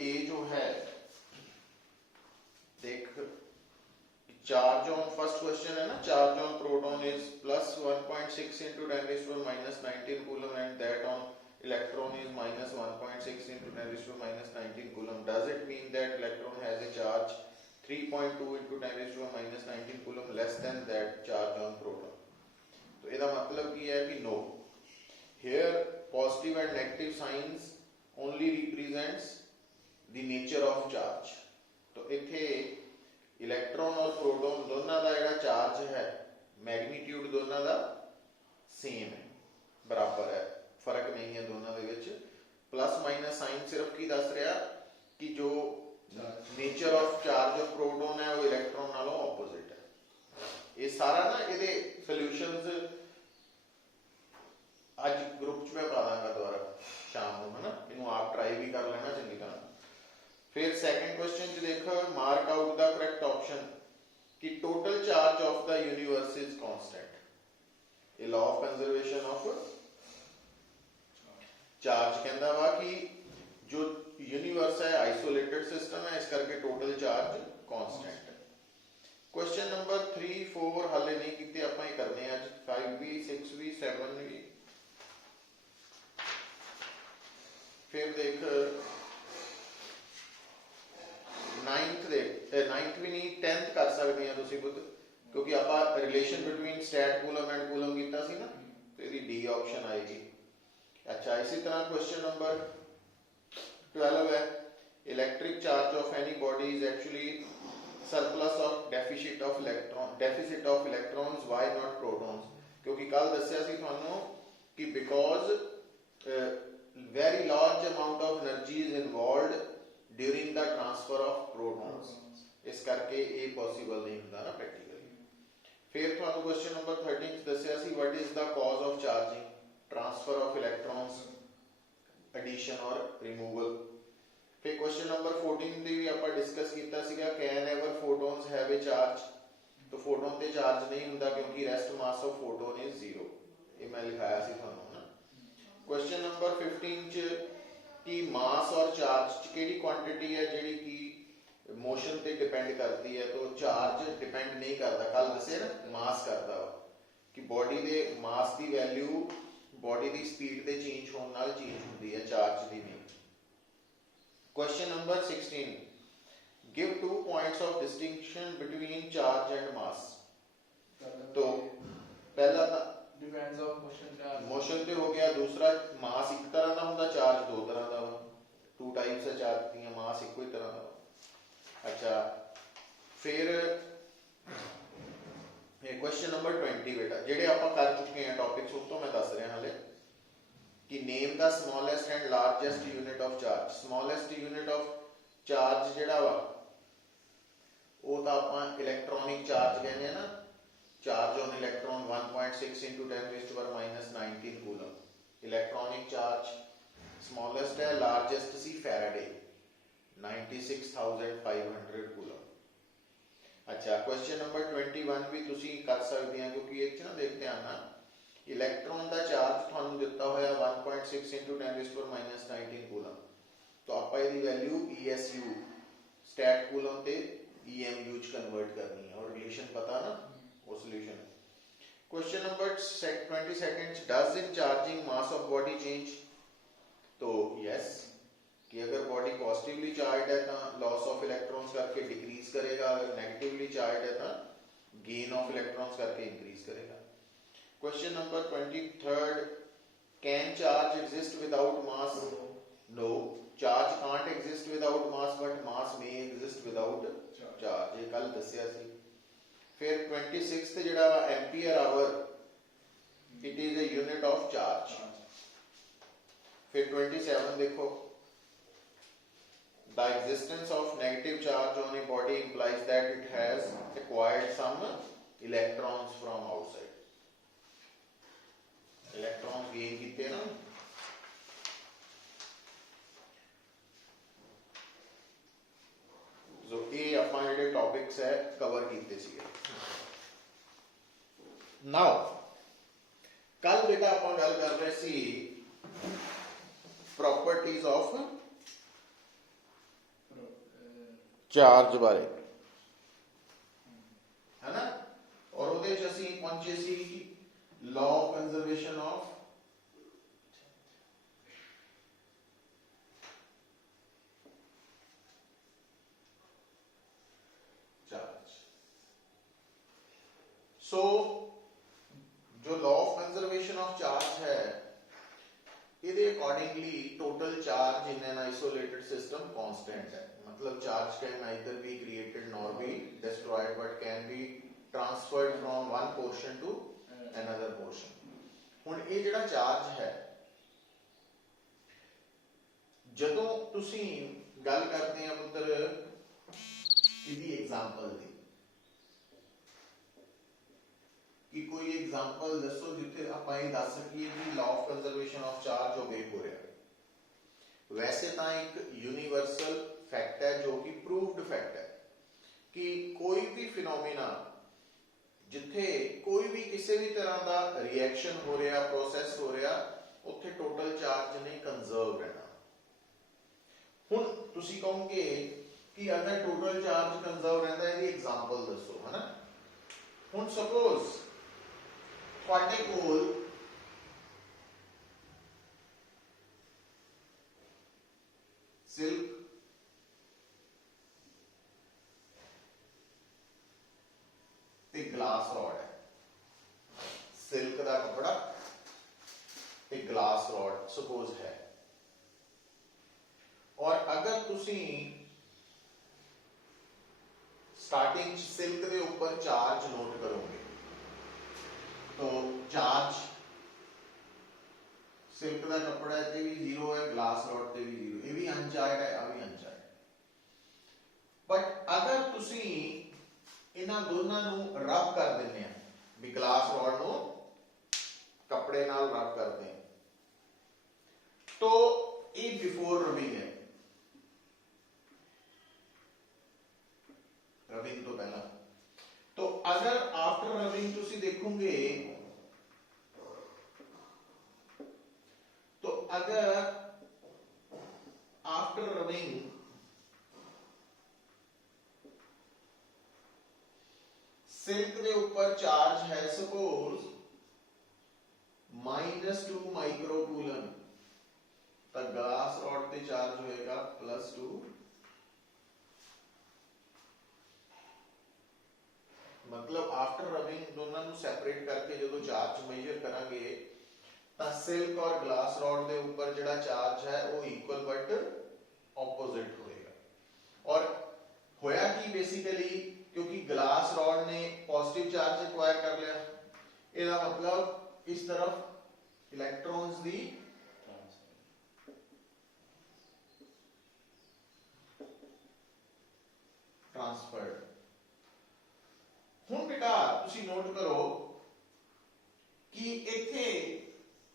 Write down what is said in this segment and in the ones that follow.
ए जो है, देख चार्ज ऑन, फर्स्ट क्वेश्चन है ना, charge on proton is plus 1.6 into 10 raised to minus 19 coulomb and that on electron is minus 1.6 into 10 raised to minus 19 coulomb. Does it mean that electron has a charge 3.2 into 10 raised to minus 19 coulomb less than that charge on proton? तो ਇਹਦਾ मतलब ਕੀ है कि no. Here positive and negative signs only represents the nature of charge. तो इथे electron और proton दोनों का जो चार्ज है, मैग्नीट्यूड दोनों का सेम है, बराबर है, फर्क नहीं है दोनों के विच. प्लस माइनस साइन सिर्फ की दस रहा कि जो nature of charge of proton है वो इलेक्ट्रॉन नालों ऑपोजिट है. ये सारा ना ये सोल्यूशंस आज ग्रुप च मैं पा दांगा दोबारा शाम को, है ना, इन्हों आप ट्राई भी कर लेना चंगी तरह. फिर सेकंड क्वेश्चन च देखो, mark out the correct option कि total charge of the universe is constant. ये law of conservation of charge कहता वा कि जो यूनिवर्स है आइसोलेटेड सिस्टम है, इस करके टोटल चार्ज कांस्टेंट है. क्वेश्चन नंबर 3 4 हाले नहीं कीते, आपां ही करने आज 5 भी 6 भी 7 भी. फिर देख 9th भी नहीं 10th कर सकते हैं तुसी खुद, क्योंकि आपा relation between stat coulomb and coulomb कीता सी ना, तो इसकी डी ऑप्शन आएगी. अच्छा, इसी तरह क्वेश्चन नंबर 12 है, electric charge of any body is actually surplus of deficit of electrons, why not protons? क्योंकि कल दस्या सी थानू कि because very large amount of energy is involved during the transfer of protons, इस करके ये पॉसिबल नहीं होता ना प्रैक्टिकली. फिर थानू क्वेश्चन नंबर 13 दस्या सी what is the cause of charging, transfer of electrons, addition और रिमूवल. फिर क्वेश्चन नंबर 14 दी भी आपा डिस्कस कीता सीगा, can ever photons have a charge? तो फोटॉन ते चार्ज नहीं हुंदा क्योंकि rest mass of photon is 0. ये मैं लिखाया सी थानू ना. क्वेश्चन नंबर 15 च कि मास और चार्ज च केड़ी क्वांटिटी है जेडी की मोशन पे डिपेंड करती है? तो चार्ज डिपेंड नहीं करता, कल दसे ना मास करता वा कि बॉडी दे मास की वैल्यू बॉडी की स्पीड दे चेंज होने नाल चेंज होती है, चार्ज दी नहीं. Question number 16 give 2 points of distinction between charge and mass. तो पहला डिपेंड्स ऑन मोशन पे हो गया, दूसरा मास एक तरह का होता, चार्ज दो तरह का वा, 2 टाइप्स है चार्ज दी, मास एक ही तरह का. अच्छा, फिर क्वेश्चन नंबर 20 बेटा जेडे आप कर चुके हैं टॉपिक्स, उस तो मैं दस रहा हाले कि name the smallest and largest unit of charge. Smallest unit of charge जेड़ा वा वो तो आप इलेक्ट्रॉनिक चार्ज कहते हैं ना, charge on electron 1.6 into 10 raised to minus 19 coulomb. Electronic charge smallest है, लार्जेस्ट सी फैराडे 96,500 कूलम. अच्छा, क्वेश्चन नंबर 21 भी तुसी कर सकते हैं क्योंकि ये ना देखते हैं ना, इलेक्ट्रॉन का चार्ज थानू दिता होया 1.6 into 10 raised to minus 19 coulomb. तो आपां इहदी वैल्यू ESU स्टैट कूलम ते EMU च कन्वर्ट करनी है, और रिलेशन पता ना वो solution. Question number 22 does in charging mass of body change? तो यस, कि अगर बॉडी पॉजिटिवली चार्ज है तो लॉस ऑफ इलेक्ट्रॉन्स करके डिक्रीज करेगा, अगर नेगेटिवली चार्ज है तो गेन ऑफ इलेक्ट्रॉन्स करके इंक्रीज करेगा. Question number 23 can charge exist without mass? No, charge can't exist without mass but mass may exist without charge, ये कल दस्या सी. फिर 26 जेड़ा वा ampere hour, it is a unit of charge. फिर 27 देखो, the existence of negative charge on a body implies that it has acquired some electrons from outside. Electrons gain कीते ना. जो ये ਆਪਾਂ ਜਿਹੜੇ ਟੌਪਿਕਸ ਹੈ ਕਵਰ ਕੀਤੇ ਸੀਗੇ. ਨਾਓ ਕੱਲ ਬੇਟਾ ਆਪਾਂ ਗੱਲ ਕਰ ਰਹੇ ਸੀ ਪ੍ਰੋਪਰਟੀਜ਼ ਆਫ ਚਾਰਜ ਬਾਰੇ, है ना। और ਉਹਦੇ ਚ ਅਸੀਂ ਪਹੁੰਚੇ ਸੀ law of conservation of charge। so जो law of conservation of charge है, ਇਹਦੇ accordingly total charge in an isolated system constant है, मतलब charge can neither be created nor be destroyed but can be transferred from one portion to another portion। ਹੁਣ ਇਹ ਜਿਹੜਾ charge ਹੈ, ਜਦੋਂ ਤੁਸੀਂ ਗੱਲ ਕਰਦੇ ਆ ਪੁੱਤਰ ਇਹਦੀ ਐਗਜ਼ਾਮਪਲ ਦੀ, ਕਿ ਕੋਈ ਐਗਜ਼ਾਮਪਲ ਦੱਸੋ ਜਿੱਥੇ ਆਪਾਂ ਇਹ ਦੱਸ ਸਕੀਏ ਕਿ law of conservation of charge obey ਹੋ ਰਿਹਾ। ਵੈਸੇ ਤਾਂ ਇੱਕ ਯੂਨੀਵਰਸਲ फैक्ट है जो कि प्रूव्ड फैक्ट है कि कोई भी फिनोमिना जिथे कोई भी किसी भी तरह का रिएक्शन हो रहा, प्रोसैस हो रहा, उत्थे टोटल चार्ज ने कंजर्व रहना। हुण तुसी कहोगे कि अगर टोटल चार्ज कंजर्व रहता है, एग्जाम्पल दसो, है ना। हुण सपोज तुहाडे कोल सिल्क ग्लास रॉड है, सिल्क का कपड़ा ते ग्लास रॉड सपोज है। और अगर तुसी स्टार्टिंग सिल्क के ऊपर चार्ज नोट करोगे तो चार्ज सिल्क का कपड़ा ते भी जीरो है, ग्लास रॉड ते भी जीरो, ये भी अनचार्ज है, आ भी अनचार्ज। बट अगर तुसी इन्हां दोनों नूं रब कर देने हैं, भी ग्लास रॉड नूं कपड़े नाल रब करते हैं, तो ये बिफोर रबिंग है, रबिंग तो पहला। तो अगर आफ्टर रबिंग तुसी देखोगे तो अगर आफ्टर रबिंग सिल्क के ऊपर चार्ज है सपोज -2 माइक्रोकूलम, तो ग्लास रॉड पे चार्ज होएगा +2। मतलब आफ्टर रबिंग दोनों को सैपरेट करके जो चार्ज मेजर करांगे तो सिल्क और ग्लास रॉड के ऊपर जो चार्ज है वो इक्वल बट ऑपोजिट होएगा। और होया कि बेसिकली क्योंकि ग्लास रॉड ने पॉजिटिव चार्ज एक्वायर कर लिया, इसका मतलब इस तरफ इलेक्ट्रॉन्स दी ट्रांसफर्ड। हुण बेटा तुसी नोट करो कि इथे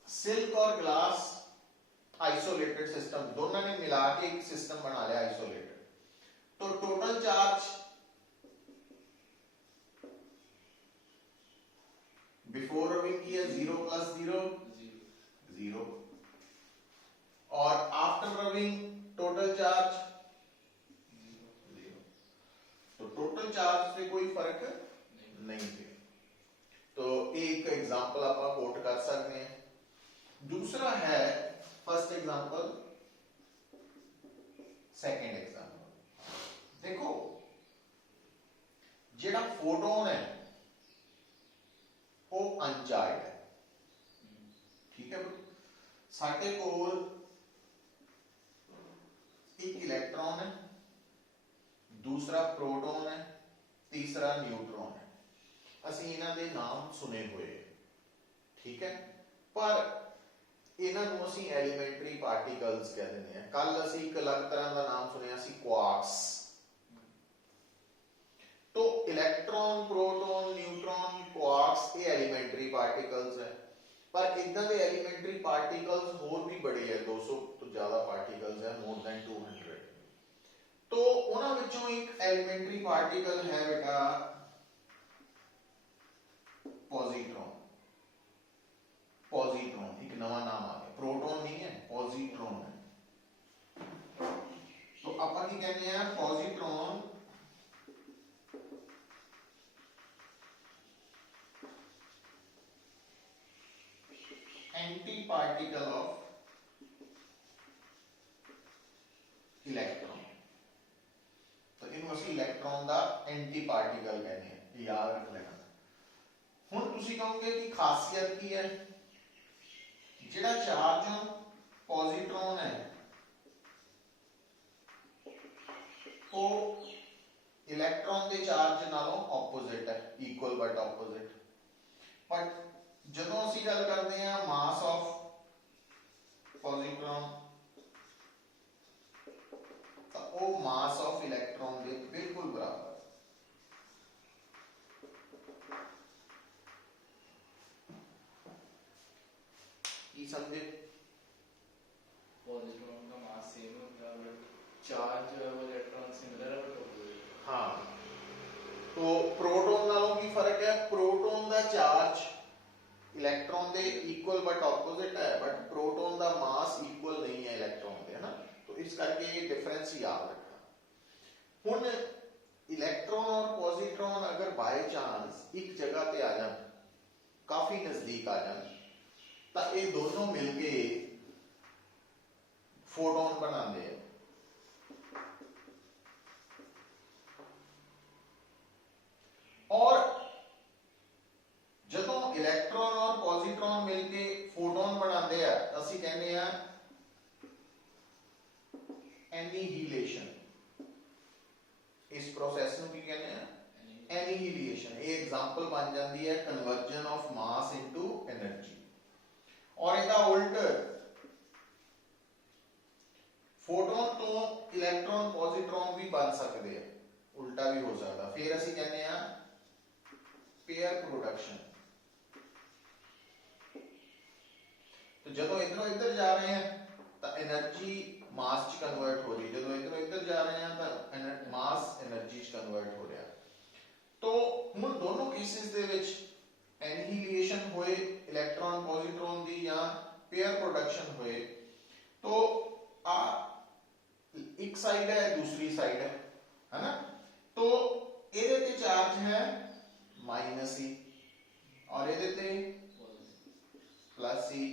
सिल्क और ग्लास आइसोलेटेड सिस्टम, दोनों ने मिला के एक सिस्टम बना लिया आइसोलेटेड, तो टोटल चार्ज बिफोर रबिंग किया 0 + 0 0, और आफ्टर रबिंग टोटल चार्ज 0। तो टोटल चार्ज से कोई फर्क नहीं थे। तो एक एग्जांपल आप कोट कर सकते हैं। दूसरा है फर्स्ट एग्जांपल, सेकंड एग्जांपल। देखो जेड़ा फोटोन है वो अनचार्ज है, ठीक है। साडे कोल एक इलेक्ट्रॉन है, दूसरा प्रोटॉन है, तीसरा न्यूट्रॉन है। असीं इन्हां दे नाम सुने हुए, ठीक है, पर इन्हां नूं असीं एलीमेंटरी पार्टिकल्स कह दिंदे हैं। कल असीं एक अलग तरह का नाम सुनिया सी क्वार्क्स। तो इलेक्ट्रॉन, प्रोटॉन, न्यूट्रॉन, क्वार्क्स ये एलीमेंटरी पार्टिकल्स है, पर इदां दे एलीमेंटरी पार्टिकल्स होर भी बड़े है, 200 तो ज्यादा पार्टिकल्स है, मोर देन 200। तो उन्हां विचों एक एलीमेंटरी पार्टिकल है बेटा पॉजिट्रॉन। पॉजिट्रॉन एक नवा नाम आ गया, प्रोटॉन नहीं है, पॉजिट्रॉन है। तो आपां की कहते हैं पॉजिट्रॉन particle of electron, तो इनू ਅਸੀਂ इलेक्ट्रॉन ਦਾ एंटी पार्टिकल कहने हैं, ये याद रख लेना। हुण तुसी कहोगे कि खासियत की है, जिहड़ा चार्ज पॉजिट्रॉन है वो इलेक्ट्रॉन के चार्ज नालों ऑपोजिट है, इक्वल बट ऑपोजिट। बट जदों असीं गल करते हैं मास ऑफ पॉजिट्रॉन, तो वो मास ऑफ इलेक्ट्रॉन के बिल्कुल बराबर। की समझे? पॉजिट्रॉन का मास सेम होता है, चार्ज जो है वो इलेक्ट्रॉन सिमिलर है बट ऑपोजिट। हाँ, तो प्रोटॉन नालों की फर्क है, प्रोटॉन का charge electron they equal but opposite है, बट प्रोटॉन का मास इक्वल नहीं है इलेक्ट्रॉन दे, है ना। तो इस करके ये डिफरेंस याद रखना। हुण इलेक्ट्रॉन और पॉजिट्रॉन अगर बाय चांस एक जगह पे आ जाए, काफी नजदीक आ जाए, तो ये दोनों मिलके फोटोन बनाते हैं। और जदों इलेक्ट्रॉन और पॉजिट्रॉन मिलके फोटोन बनाते हैं, असी कहने हैं एनिहिलेशन। इस प्रोसेस नूं की कहने हैं? एनिहिलेशन। ये एग्जांपल बन जाती है conversion of mass into energy. और इसका उल्ट, फोटोन तो इलेक्ट्रॉन पॉजिट्रॉन भी बन सकते हैं, उल्टा भी हो सकता। फिर असी कहने हैं पेयर प्रोडक्शन। तो जदों इधरों इधर जा रहे हैं तो एनर्जी मास च कन्वर्ट हो रही है, जदों इधरों इधर जा रहे हैं तो मास एनर्जी च कन्वर्ट हो रहा। तो हुण दोनों केसेस दे विच एनिहिलेशन होए इलेक्ट्रॉन पॉजिट्रॉन दी या पेयर प्रोडक्शन होए, तो आ एक साइड है दूसरी साइड है ना। तो ਇਹਦੇ ਤੇ चार्ज है माइनस ई और ਇਹਦੇ ਤੇ प्लस ई,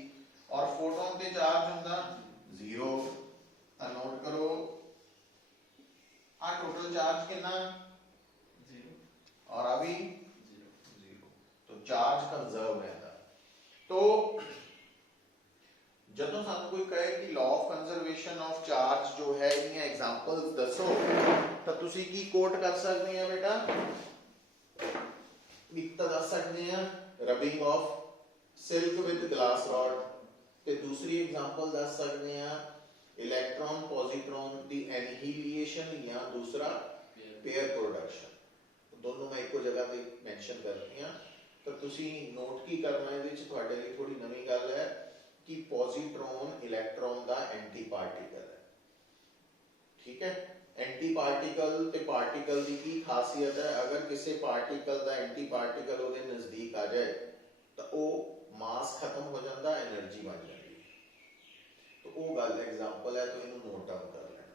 और फोटोन पे चार्ज होंदा जीरो। नोट करो आ टोटल चार्ज कितना? जीरो। और अभी जीरो। तो चार्ज कंजर्व रहता। तो जदों सानू कोई कहे कि law of conservation of charge जो है, इन्हीं एग्जांपल्स दसो, तो तुसी की कोट कर सकते हैं बेटा? एक तो दस सकते हैं rubbing of silk with glass rod, ते दूसरी एग्जांपल दस सकते हैं इलेक्ट्रॉन पॉजिट्रॉन दी एनिहिलेशन या दूसरा पेयर प्रोडक्शन। दोनों मैं एको जगह पे मेंशन करती हां। तो तुसी नोट की करना है, विच तुहाडे लिए थोड़ी नवी गल है कि पॉजिट्रॉन इलेक्ट्रॉन का एंटी पार्टिकल है। ठीक है, एंटी पार्टिकल ते पार्टिकल की की खासियत है? अगर किसी पार्टिकल का एंटी पार्टिकल उहदे नजदीक आ जाए तो वो मास खत्म हो जाता, एनर्जी बन जाती। तो वो गल एग्जांपल है, तो इन्हों नोट डाउन कर लेना।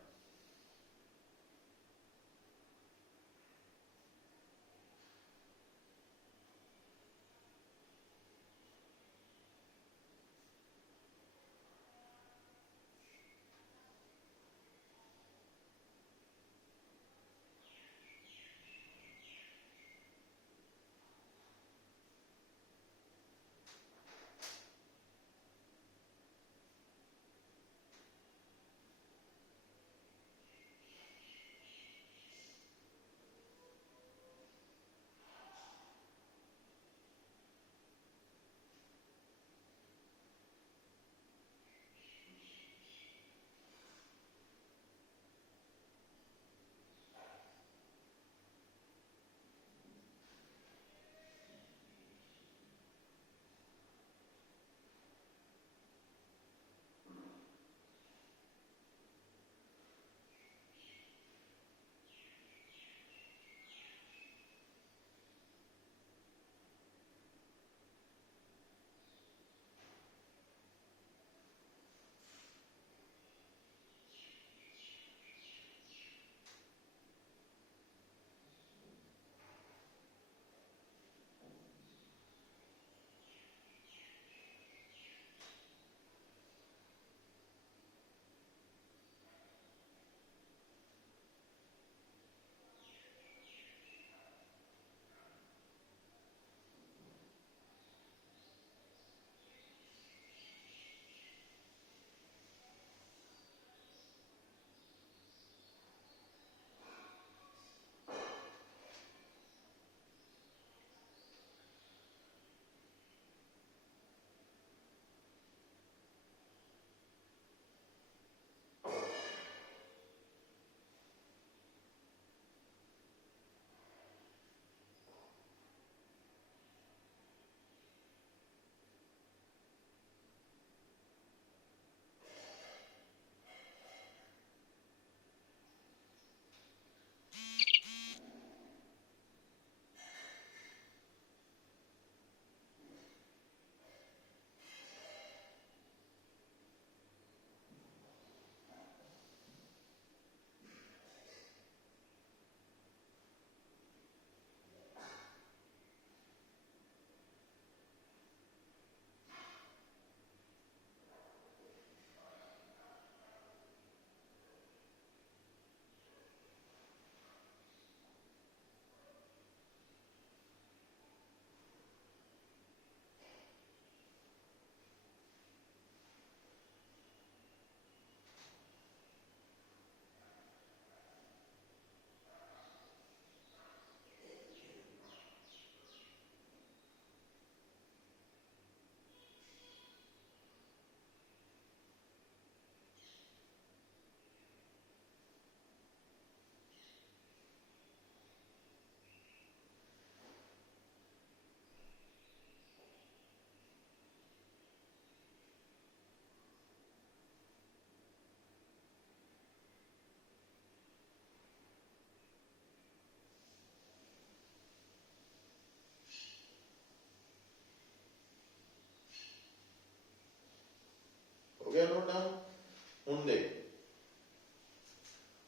नोट डाउन हुन दे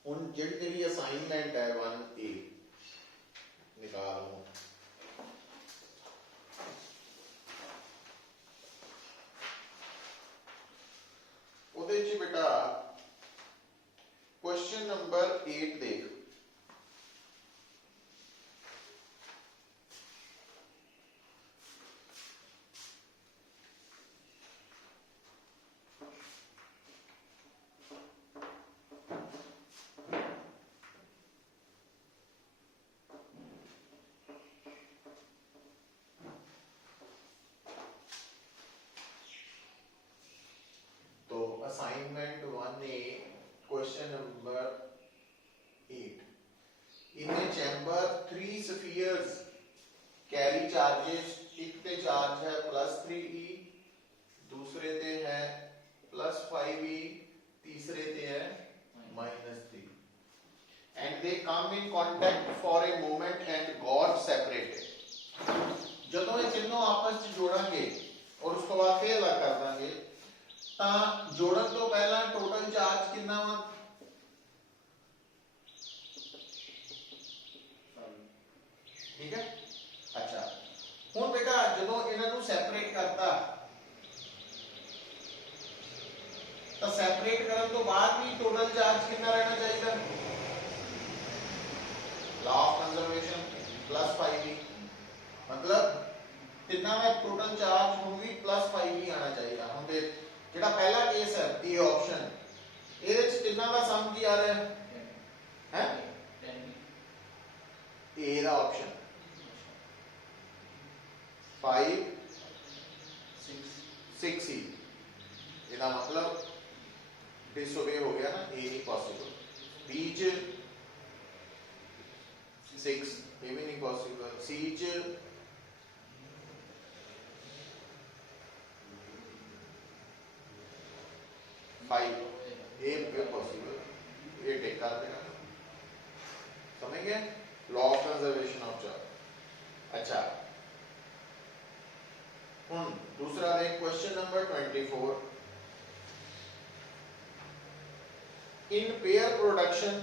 हुन जिहड़ी तेरी असाइनमेंट है 1A निकाल लो ਉਹਦੇ ਚ बेटा क्वेश्चन नंबर 8 देख assignment 1A question number 8 in a chamber 3 spheres carry charges एक ते चार्ज है +3e दूसरे ते है +5e तीसरे ते है -3 and they come in contact for a moment and got separated ਜਦੋਂ ਇਹ ਤਿੰਨੋਂ ਆਪਸ ਵਿੱਚ ਜੋੜਾਂਗੇ और ਉਸ ਤੋਂ ਬਾਅਦ ਫੇਰ ਅਲੱਗ ਕਰ ਦਾਂਗੇ ਤਾਂ ਜੋੜਨ ਤੋਂ ਪਹਿਲਾਂ ਟੋਟਲ ਚਾਰਜ ਕਿੰਨਾ ਵਾ ਠੀਕ ਹੈ ਅੱਛਾ ਹੁਣ ਬੇਟਾ ਜਦੋਂ ਇਹਨਾਂ ਨੂੰ ਸੈਪਰੇਟ ਕਰਤਾ ਤਾਂ ਸੈਪਰੇਟ ਕਰਨ ਤੋਂ ਬਾਅਦ ਵੀ ਟੋਟਲ ਚਾਰਜ ਕਿੰਨਾ ਰਹਿਣਾ ਚਾਹੀਦਾ लॉ ऑफ कंजर्वेशन +5e मतलब कितना में टोटल चार्ज ਹੁਣ ਵੀ +5e ਆਣਾ ਚਾਹੀਦਾ ਹੁਣ ਦੇ ਜਿਹੜਾ ਪਹਿਲਾ ਕੇਸ ਹੈ ਇਹ ਆਪਸ਼ਨ ਇਹਦੇ ਵਿੱਚ ਤਿੰਨਾਂ ਦਾ ਸਮ ਕੀ ਆ ਰਿਹਾ ਹੈ 10 ए ਦਾ ਆਪਸ਼ਨ 5 6e ਇਹਦਾ मतलब डिसओबे हो गया ना ए नहीं पॉसिबल बी च 6 ये भी नहीं पॉसिबल सी च 5 ये भी पॉसिबल ये टेक कर देना समझ गए law of conservation of charge अच्छा दूसरा देख question number 24 in pair production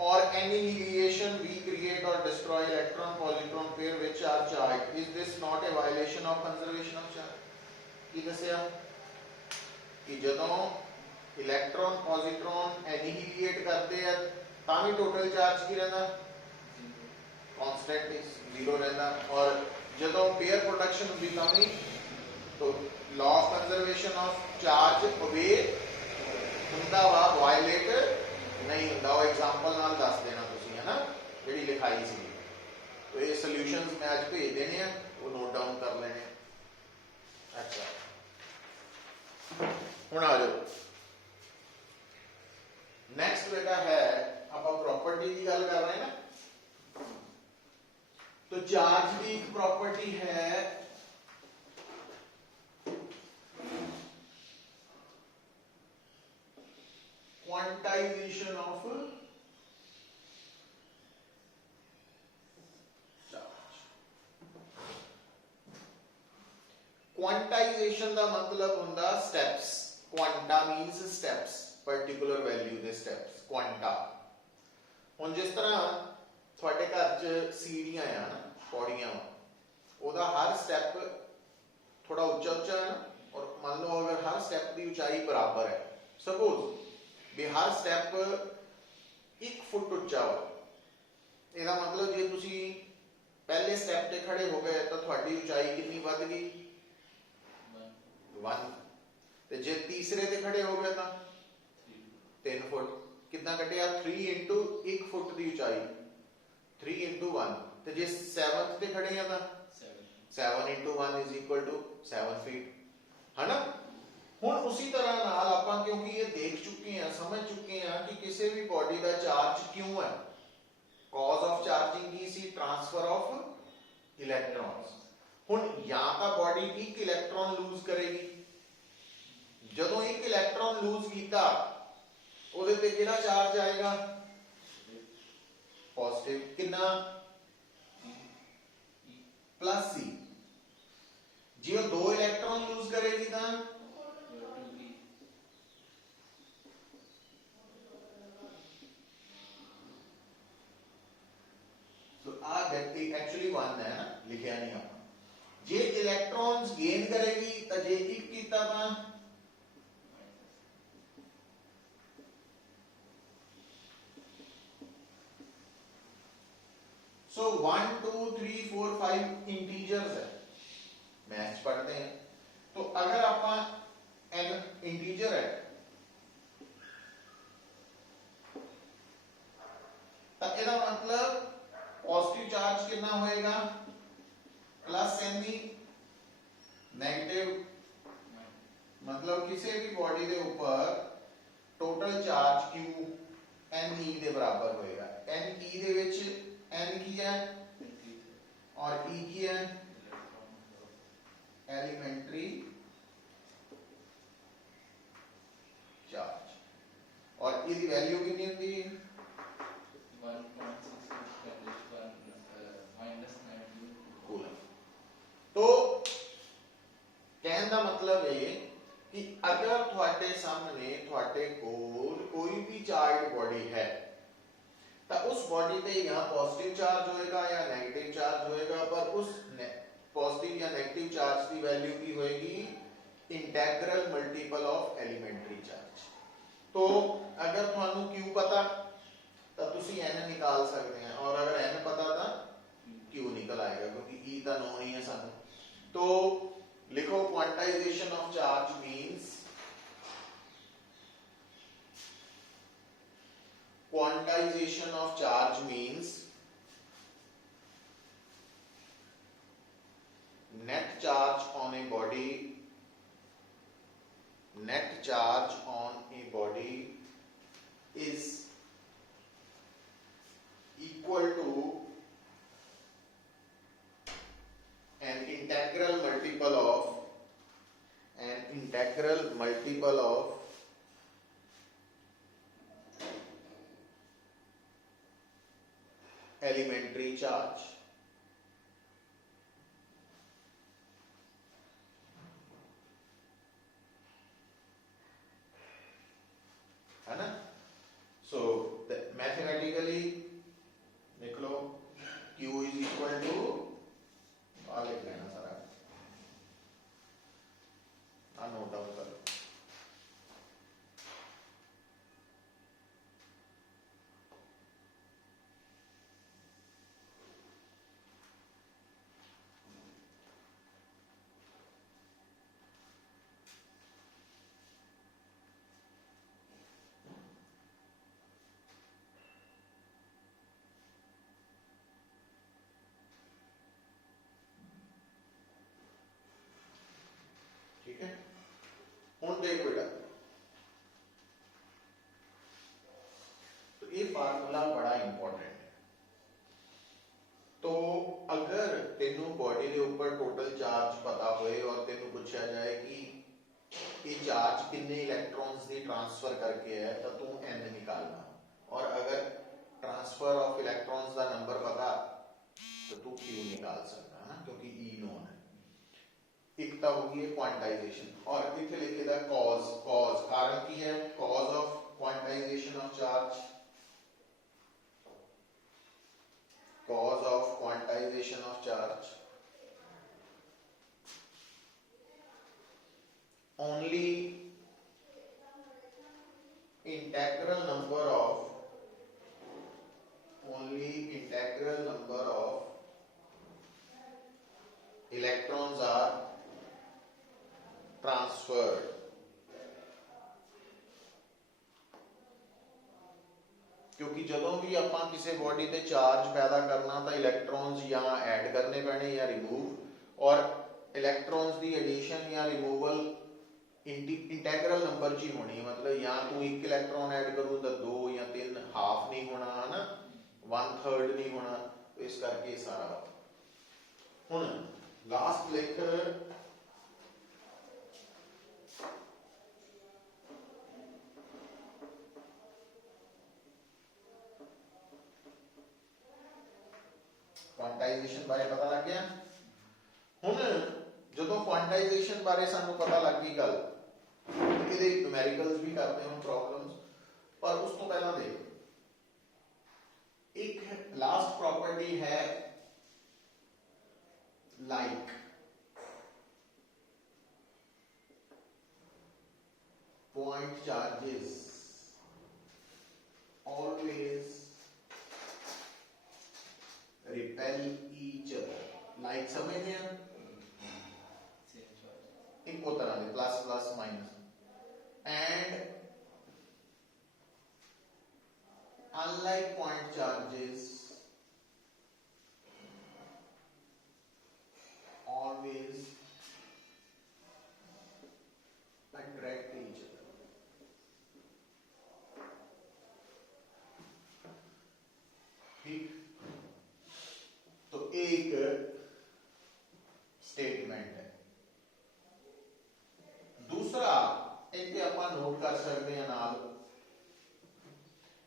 or annihilation we create or destroy electron positron pair which are charged is this not a violation of conservation of charge की दसया कि ਜਦੋਂ electron positron annihilate करते हैं ਤਾਂ ਵੀ total charge की रहना constant 0 रहना और ਜਦੋਂ पेयर प्रोडक्शन ਹੁੰਦੀ ਤਾਂ ਵੀ तो law of conservation of charge obey ਹੁੰਦਾ ਵਾ वायलेट नहीं ਹੁੰਦਾ ਉਹ एग्जांपल ਨਾਲ ਦੱਸ ਦੇਣਾ ਤੁਸੀਂ ਹੈ ਨਾ ਜਿਹੜੀ ਲਿਖਾਈ ਸੀ तो ये सॉल्यूशंस मैं आज भेज देने हैं वो नोट डाउन कर लेने अच्छा ਹੁਣ ਆ ਜਾਓ नेक्स्ट बेटा है आप प्रॉपर्टी की गल कर रहे हैं ना तो चार्ज की एक प्रॉपर्टी है क्वांटाइजेशन ऑफ चार्ज क्वांटाइजेशन का मतलब होंदा steps quanta means steps particular value दे स्टेप्स क्वांटा हुन जिस तरह ਤੁਹਾਡੇ ਘਰ 'ਚ ਸੀੜੀਆਂ ਆ ਨਾ ਪੌੜੀਆਂ ਉਹਦਾ हर स्टेप थोड़ा ऊंचा ऊंचा है ना और मान लो अगर हर स्टेप की ऊंचाई बराबर है सपोज भी हर स्टेप 1 फुट ऊंचा हो ਇਹਦਾ मतलब ਜੇ ਤੁਸੀਂ ਪਹਿਲੇ स्टेप ਤੇ ਖੜੇ ਹੋ ਗਏ ਤਾਂ ਤੁਹਾਡੀ ऊंचाई ਕਿੰਨੀ ਵੱਧ ਗਈ 1 ਤੇ ਜੇ ਤੀਸਰੇ ਤੇ ਖੜੇ ਹੋ ਗਏ ਤਾਂ 3 फुट कितना कटिया 3 into 1 फुट की ऊंचाई 3 into 1 तो जे 7th पे खड़े हैं ना 7 into 1 is equal to 7 feet है ना हुन उसी तरह नाल आपां क्योंकि ये देख चुके हैं समझ चुके हैं कि किसी भी बॉडी का चार्ज क्यों है कॉज ऑफ चार्जिंग की सी ट्रांसफर ऑफ इलेक्ट्रॉन्स हुन या तो बॉडी एक इलेक्ट्रॉन लूज करेगी जदों एक इलेक्ट्रॉन लूज कीता ਉਹਦੇ ਤੇ ਕਿਹੜਾ ਚਾਰਜ ਆਏਗਾ ਪੋਜ਼ਿਟਿਵ ਕਿੰਨਾ +c ਜੇ ਉਹ 2 ਇਲੈਕਟ੍ਰੋਨ ਲੂਜ਼ ਕਰੇਗੀ ਤਾਂ एक्चुअली 1 है ना, लिखिया नहीं ਆਪਾਂ जे इलेक्ट्रॉन्स गेन करेगी तो जे एक कीता ਤਾਂ सो 1 2 3 4 5 इंटीजर्स है, मैथ्स पढ़ते हैं तो अगर आप एन इंटीजर है तो ਇਹਦਾ मतलब पॉजिटिव चार्ज कितना होएगा प्लस एन दी, नेगेटिव मतलब किसी भी बॉडी के ऊपर total charge Q N E के बराबर होएगा। एन ई दे विच एन की है और ई की है एलिमेंट्री चार्ज, और इसकी वैल्यू कितनी होती है 1.6 कूलम। तो कहने का मतलब है कि अगर थोड़े सामने थोड़े कोल कोई भी चार्ज बॉडी है तो उस बॉडी पे या पॉजिटिव चार्ज होएगा या नेगेटिव चार्ज होएगा, पर उस पॉजिटिव या नेगेटिव चार्ज की वैल्यू की होएगी integral multiple of elementary charge. तो अगर थानू क्यू पता तो तुसी एन निकाल सकते हैं, और अगर एन पता था क्यू निकल आएगा क्योंकि ई तो नो ही है सानू। तो लिखो quantization of charge means quantization of charge means net charge on a body, net charge on a body is equal to an integral multiple of elementary charge। है ना? So mathematically लिख लो Q is equal to लिख लेना सारा, note down कर लो। ठीक है, हुण देख बेटा, तो ये फार्मूला बड़ा इंपॉर्टेंट है। तो अगर तेनू बॉडी के ऊपर टोटल चार्ज पता होए और तेनू पूछा जाए कि ये चार्ज कितने इलेक्ट्रॉन्स की ट्रांसफर करके है तो तू एन निकालना, और अगर ट्रांसफर ऑफ इलेक्ट्रॉन्स का नंबर पता तो तू क्यू निकाल सकता है ना, क्योंकि ई नोन है। एक तो होगी है क्वांटाइजेशन, और इथे लिखे दा कॉज, कारण की है cause of quantization of charge, cause of quantization of charge only integral number of electrons are transferred। क्योंकि जदों भी आपां किसी बॉडी ते चार्ज पैदा करना तो इलेक्ट्रॉन्स या ऐड करने पैने या रिमूव, और इलेक्ट्रॉन्स की एडिशन या रिमूवल इंटेग्रल नंबर च ही होनी है, मतलब या तू एक इलेक्ट्रॉन ऐड करूँ तो 2 या 3, हाफ नहीं होना है ना, 1/3 नहीं होना। तो इस करके सारा हुण लास्ट लिख क्वांटाइजेशन बारे पता लग गया। हुण जदों क्वांटाइजेशन बारे सानू पता लग गई गल, इहदे न्यूमेरिकल्स भी करते हैं प्रॉब्लम्स, पर उस तो पहला देख एक लास्ट प्रॉपर्टी है point charges always repel each other. Like समझ में आया? सेम चार्ज इनको तरह में plus plus minus and unlike point charges always attract each other. ठीक, तो एक स्टेटमेंट है। दूसरा इतने ਆਪਾਂ नोट कर सकते हैं नाल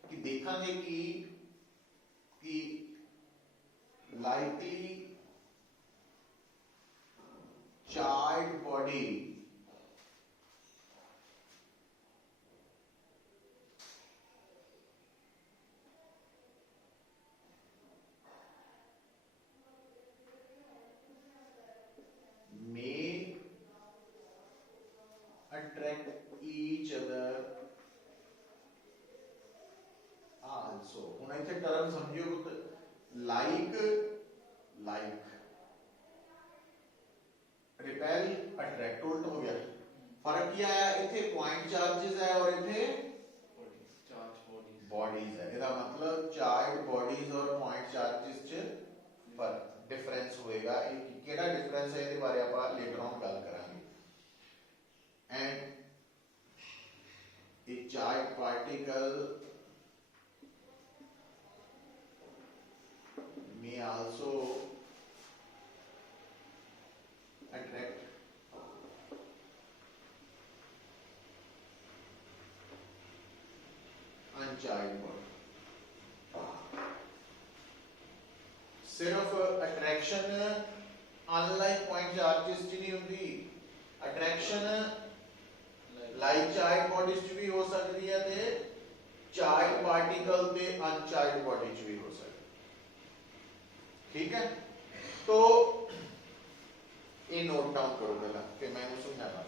कि देखेंगे कि likely charged body may attract each other also. ਹੁਣ ਇੱਥੇ ਟਰਮ ਸਮਝਿਓ like repel attract उल्ट हो गया। फर्क क्या है, इथे पॉइंट चार्जेस है और इथे बॉडीज चार्ज बॉडीज बॉडीज है। इसका मतलब चार्ज बॉडीज और पॉइंट चार्जेस च फर्क डिफरेंस होएगा। एक केड़ा डिफरेंस है इसके बारे ਆਪਾਂ लेटर ऑन गल करांगे। And a charged particle may also attract uncharged body। सिर्फ अट्रैक्शन अनलाइक पॉइंट चार्जेस च नहीं होंदी, अट्रैक्शन लाइक चार्ज बॉडीज च भी हो सकती है ते चार्ज पार्टिकल ते अनचार्ज बॉडी च भी हो सकती है। ठीक है, तो ये नोट डाउन करो पहला, फिर मैं उसको समझाना।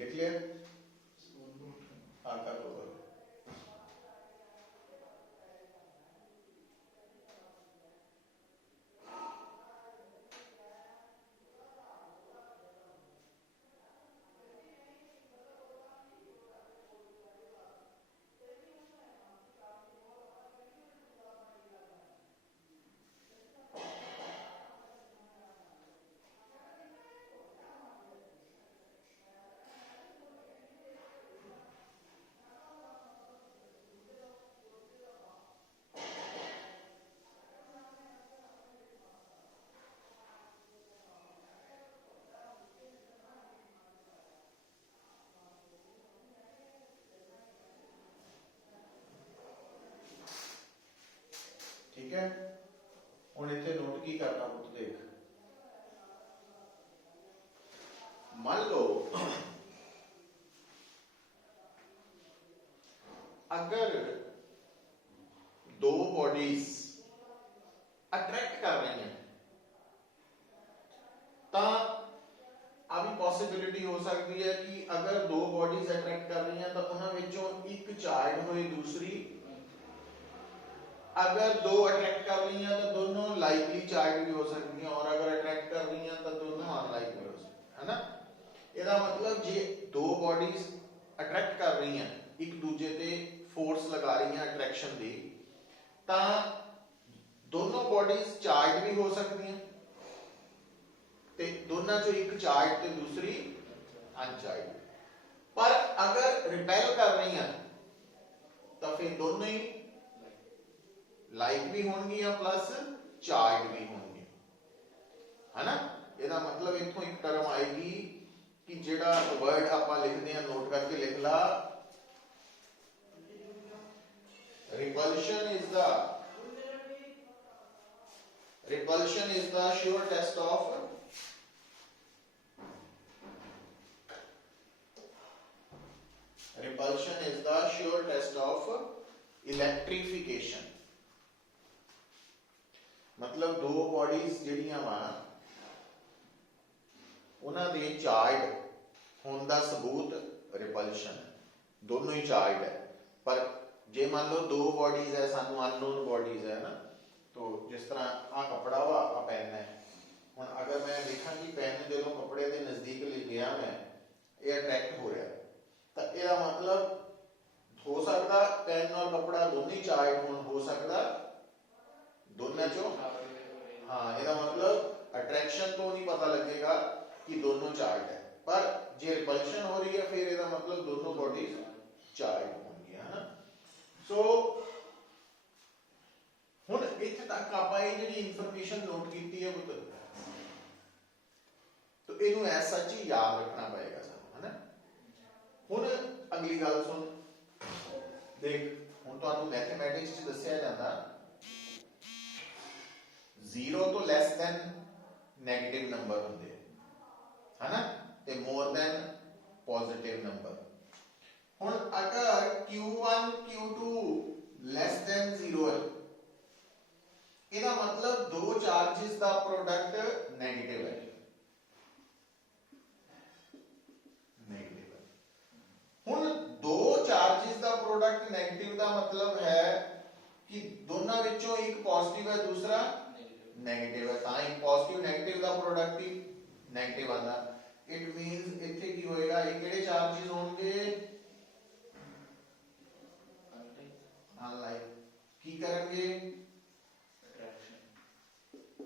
लिख लिया? हाँ कर लो करो। ठीक है, हुण इत्थे नोट की करना पुत देख, मान लो अगर दो बॉडीज अट्रैक्ट कर रही हैं तो अभी पॉसिबिलिटी हो सकती है कि अगर दो बॉडीज अट्रैक्ट कर रही हैं तो उन्हां विचों एक चार्ज होए दूसरी, अगर दो अट्रैक्ट कर रही हैं तो दोनों लाइकली चार्ज भी हो सकती हैं और अगर अट्रैक्ट कर रही हैं तो दोनों अनलाइकली हो सकती हैं, है ना। ਇਹਦਾ मतलब जे दो बॉडीज अट्रैक्ट कर रही हैं एक दूजे ते फोर्स लगा रही हैं अट्रैक्शन दी, तां दोनों बॉडीज चार्ज भी हो सकती हैं ਤੇ ਦੋਨਾਂ ਚੋਂ ਇੱਕ ਚਾਰਜ ਤੇ ਦੂਸਰੀ ਅਨਚਾਰਜ। ਪਰ ਅਗਰ ਰਿਪੈਲ ਕਰ ਰਹੀਆਂ ਤਾਂ ਫਿਰ ਦੋਨੋਂ ਹੀ ਲਾਈਕ ਵੀ ਹੋਣਗੀਆਂ ਪਲੱਸ ਚਾਰਜ ਵੀ ਹੋਣਗੇ, ਹੈ ਨਾ। ਇਹਦਾ ਮਤਲਬ ਇੱਥੋਂ ਇੱਕ ਟਰਮ ਆਏਗੀ ਕਿ ਜਿਹੜਾ ਵਰਡ ਆਪਾਂ ਲਿਖਦੇ ਆ, ਨੋਟ ਕਰਕੇ ਲਿਖ ਲਾ, repulsion is the sure test of electrification। मतलब दो बॉडीज ਜਿਹੜੀਆਂ ਵਾ ਉਹਨਾਂ ਦੇ ਚਾਰਜ ਹੋਣ ਦਾ ਸਬੂਤ ਰਿਪਲਸ਼ਨ, दोनों ही चार्ज है। पर जे मान लो दो बॉडीज है, सानू अननोन बॉडीज है ना, तो जिस तरह आ कपड़ा वा आ पेन है, हुण अगर मैं देखा कि पेन जो कपड़े के नजदीक ले गया मैं, ये अट्रैक्ट हो रहा है, तो इसका मतलब हो सकता पेन और कपड़ा दोनों ही चार्ज हो सकता दोनों चो। हाँ, इसका मतलब अट्रैक्शन तो नहीं पता लगेगा कि दोनों चार्ज है, पर जे रिपल्शन हो रही है फिर इसका मतलब दोनों बॉडीज चार्ज होंगी, है ना। सो हुण इत्थे तक आपां ये जिहड़ी इंफॉर्मेशन नोट कीती है पुत्र, तो इनू ऐसा सच ही याद रखना पड़ेगा सानू, है ना। हुण अगली गल सुन, देख हुण तुहानू मैथमेटिक्स च दस्सिया जांदा 0 तो लैस दैन नेगेटिव नंबर हुंदे, है ना, ते मोर दैन पॉजिटिव नंबर। हुण अगर Q1 Q2 लैस दैन 0 है, इसका मतलब दो चार्जेस का प्रोडक्ट नेगेटिव है, हुण दो चार्जेस का प्रोडक्ट नेगेटिव का मतलब है कि दोनों विचों एक पॉजिटिव है दूसरा नेगेटिव है, तां ही पॉजिटिव नेगेटिव का प्रोडक्ट ही नेगेटिव आंदा। इट मींस इत्थे की होएगा, ये किहड़े चार्जेस होंगे, अनलाइक, की करेंगे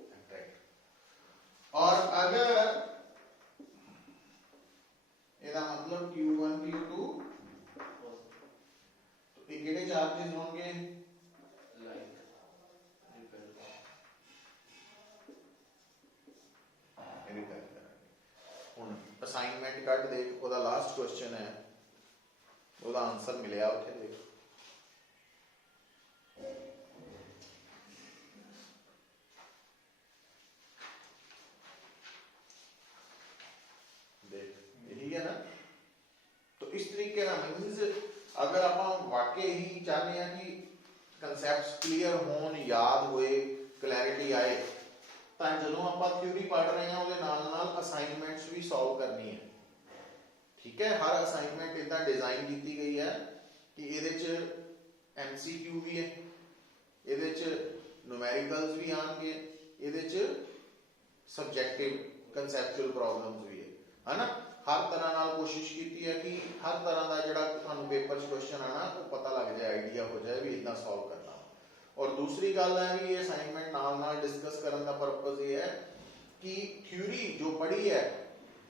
अट्रैक्ट। और अगर इसका मतलब Q1 Q2 तो ये किहड़े चार्जेस होंगे, लाइक रिपेल करेंगे। हुण असाइनमेंट कट देख, ओदा लास्ट क्वेश्चन है, ओदा आंसर मिलिया उत्थे देख, यही है ना। तो इस तरीके का मीन्स अगर आप वाकई ही चाहते हैं कि कंसैप्ट्स क्लीयर होन, याद होए, क्लैरिटी आए, तो जो आप थ्योरी पढ़ रहे हैं उसके नाल नाल असाइनमेंट्स भी सॉल्व करनी है, ठीक है। हर असाइनमेंट इदा डिजाइन की गई है कि ये MCQ भी है, ये न्यूमेरिकल्स भी आएंगे, ये सब्जेक्टिव कंसैप्चुअल प्रॉब्लम्स भी है ना। हर तरह नाल कोशिश की है कि हर तरह का जिहड़ा तुहानू पेपर च क्वेश्चन आना वो पता लग जाए, आइडिया हो जाए भी इदा सॉल्व करना। और दूसरी गल है भी ये असाइनमेंट नाल नाल डिस्कस करने का पर्पज ये है कि थ्योरी जो पढ़ी है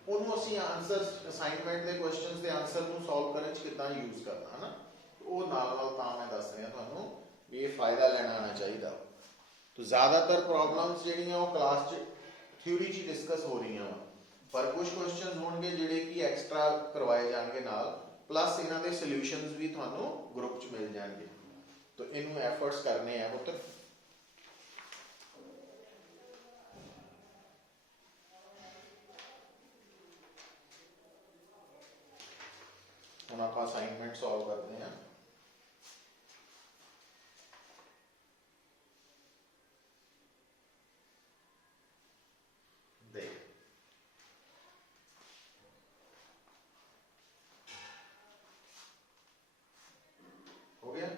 उन्होंने असीं आंसर असाइनमेंट के क्वेश्चन के आंसर को सॉल्व करने कितना यूज करना, है ना। वो नाल नाल तां मैं दस रहा तुहानू भी ये फायदा लेना आना चाहिए। तो ज़्यादातर प्रॉब्लम्स जिहड़ियां वो क्लास च थ्योरी च डिस्कस हो रही हैं, पर कुछ क्वेश्चन होंगे जिहड़े कि एक्सट्रा करवाए जाएंगे नाल, प्लस इन्हां दे सॉल्यूशंस भी तुहानू ग्रुप च मिल जाएंगे। तो इनू एफर्ट्स करने हैं पुत्र। हुण आपां असाइनमेंट सॉल्व करते हैं। देख हो गया।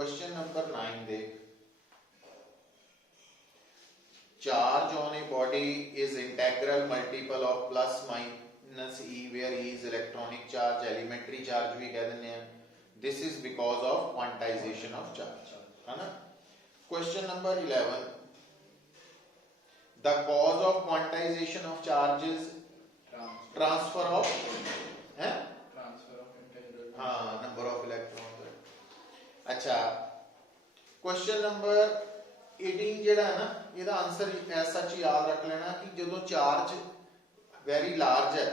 क्वेश्चन नंबर 9 देख, charge on a body is integral multiple of plus minus e where e is electronic charge, elementary charge भी कह देते हैं. This is because of quantization of charge, है ना. Question number 11, the cause of quantization of charge is transfer of है transfer of integral हाँ number of electrons. अच्छा, question number 18 ਜਿਹੜਾ ਹੈ ਨਾ, ਇਹਦਾ ਆਨਸਰ ਐਸਾ ਚ ਯਾਦ ਰੱਖ ਲੈਣਾ ਕਿ ਜਦੋਂ ਚਾਰਜ ਵੈਰੀ ਲਾਰਜ ਹੈ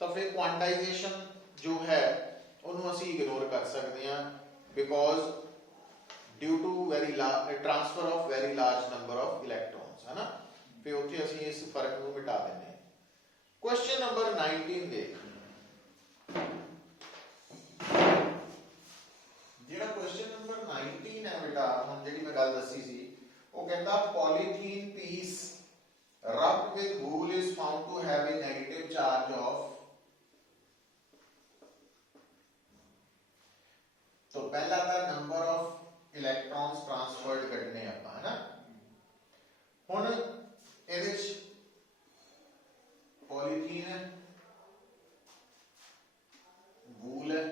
ਤਾਂ ਫਿਰ ਕੁਆਂਟਾਈਜੇਸ਼ਨ ਜੋ ਹੈ ਉਹਨੂੰ ਅਸੀਂ ਇਗਨੋਰ ਕਰ ਸਕਦੇ ਹਾਂ, because due to very transfer of very large number of electrons, ਹੈ ਨਾ. ਫਿਰ ਉੱਥੇ ਅਸੀਂ ਇਸ ਫਰਕ ਨੂੰ ਮਿਟਾ ਦਿੰਦੇ ਹਾਂ. ਕੁਐਸਚਨ ਨੰਬਰ 19 ਦੇਖ, ਜਿਹੜਾ ਕੁਐਸਚਨ ਨੰਬਰ 19 ਹੈ ਬੇਟਾ, ਹੁਣ ਜਿਹੜੀ ਮੈਂ ਗੱਲ ਦੱਸੀ ਸੀ, ਉਹ ਕਹਿੰਦਾ polythene piece rubbed with wool is found to have a negative charge of, तो पहला था नंबर ऑफ इलेक्ट्रॉन्स ट्रांसफर्ड करने ਆਪਾਂ, है ना. ਹੁਣ ਇਹਦੇ ਵਿੱਚ polythene है, wool है,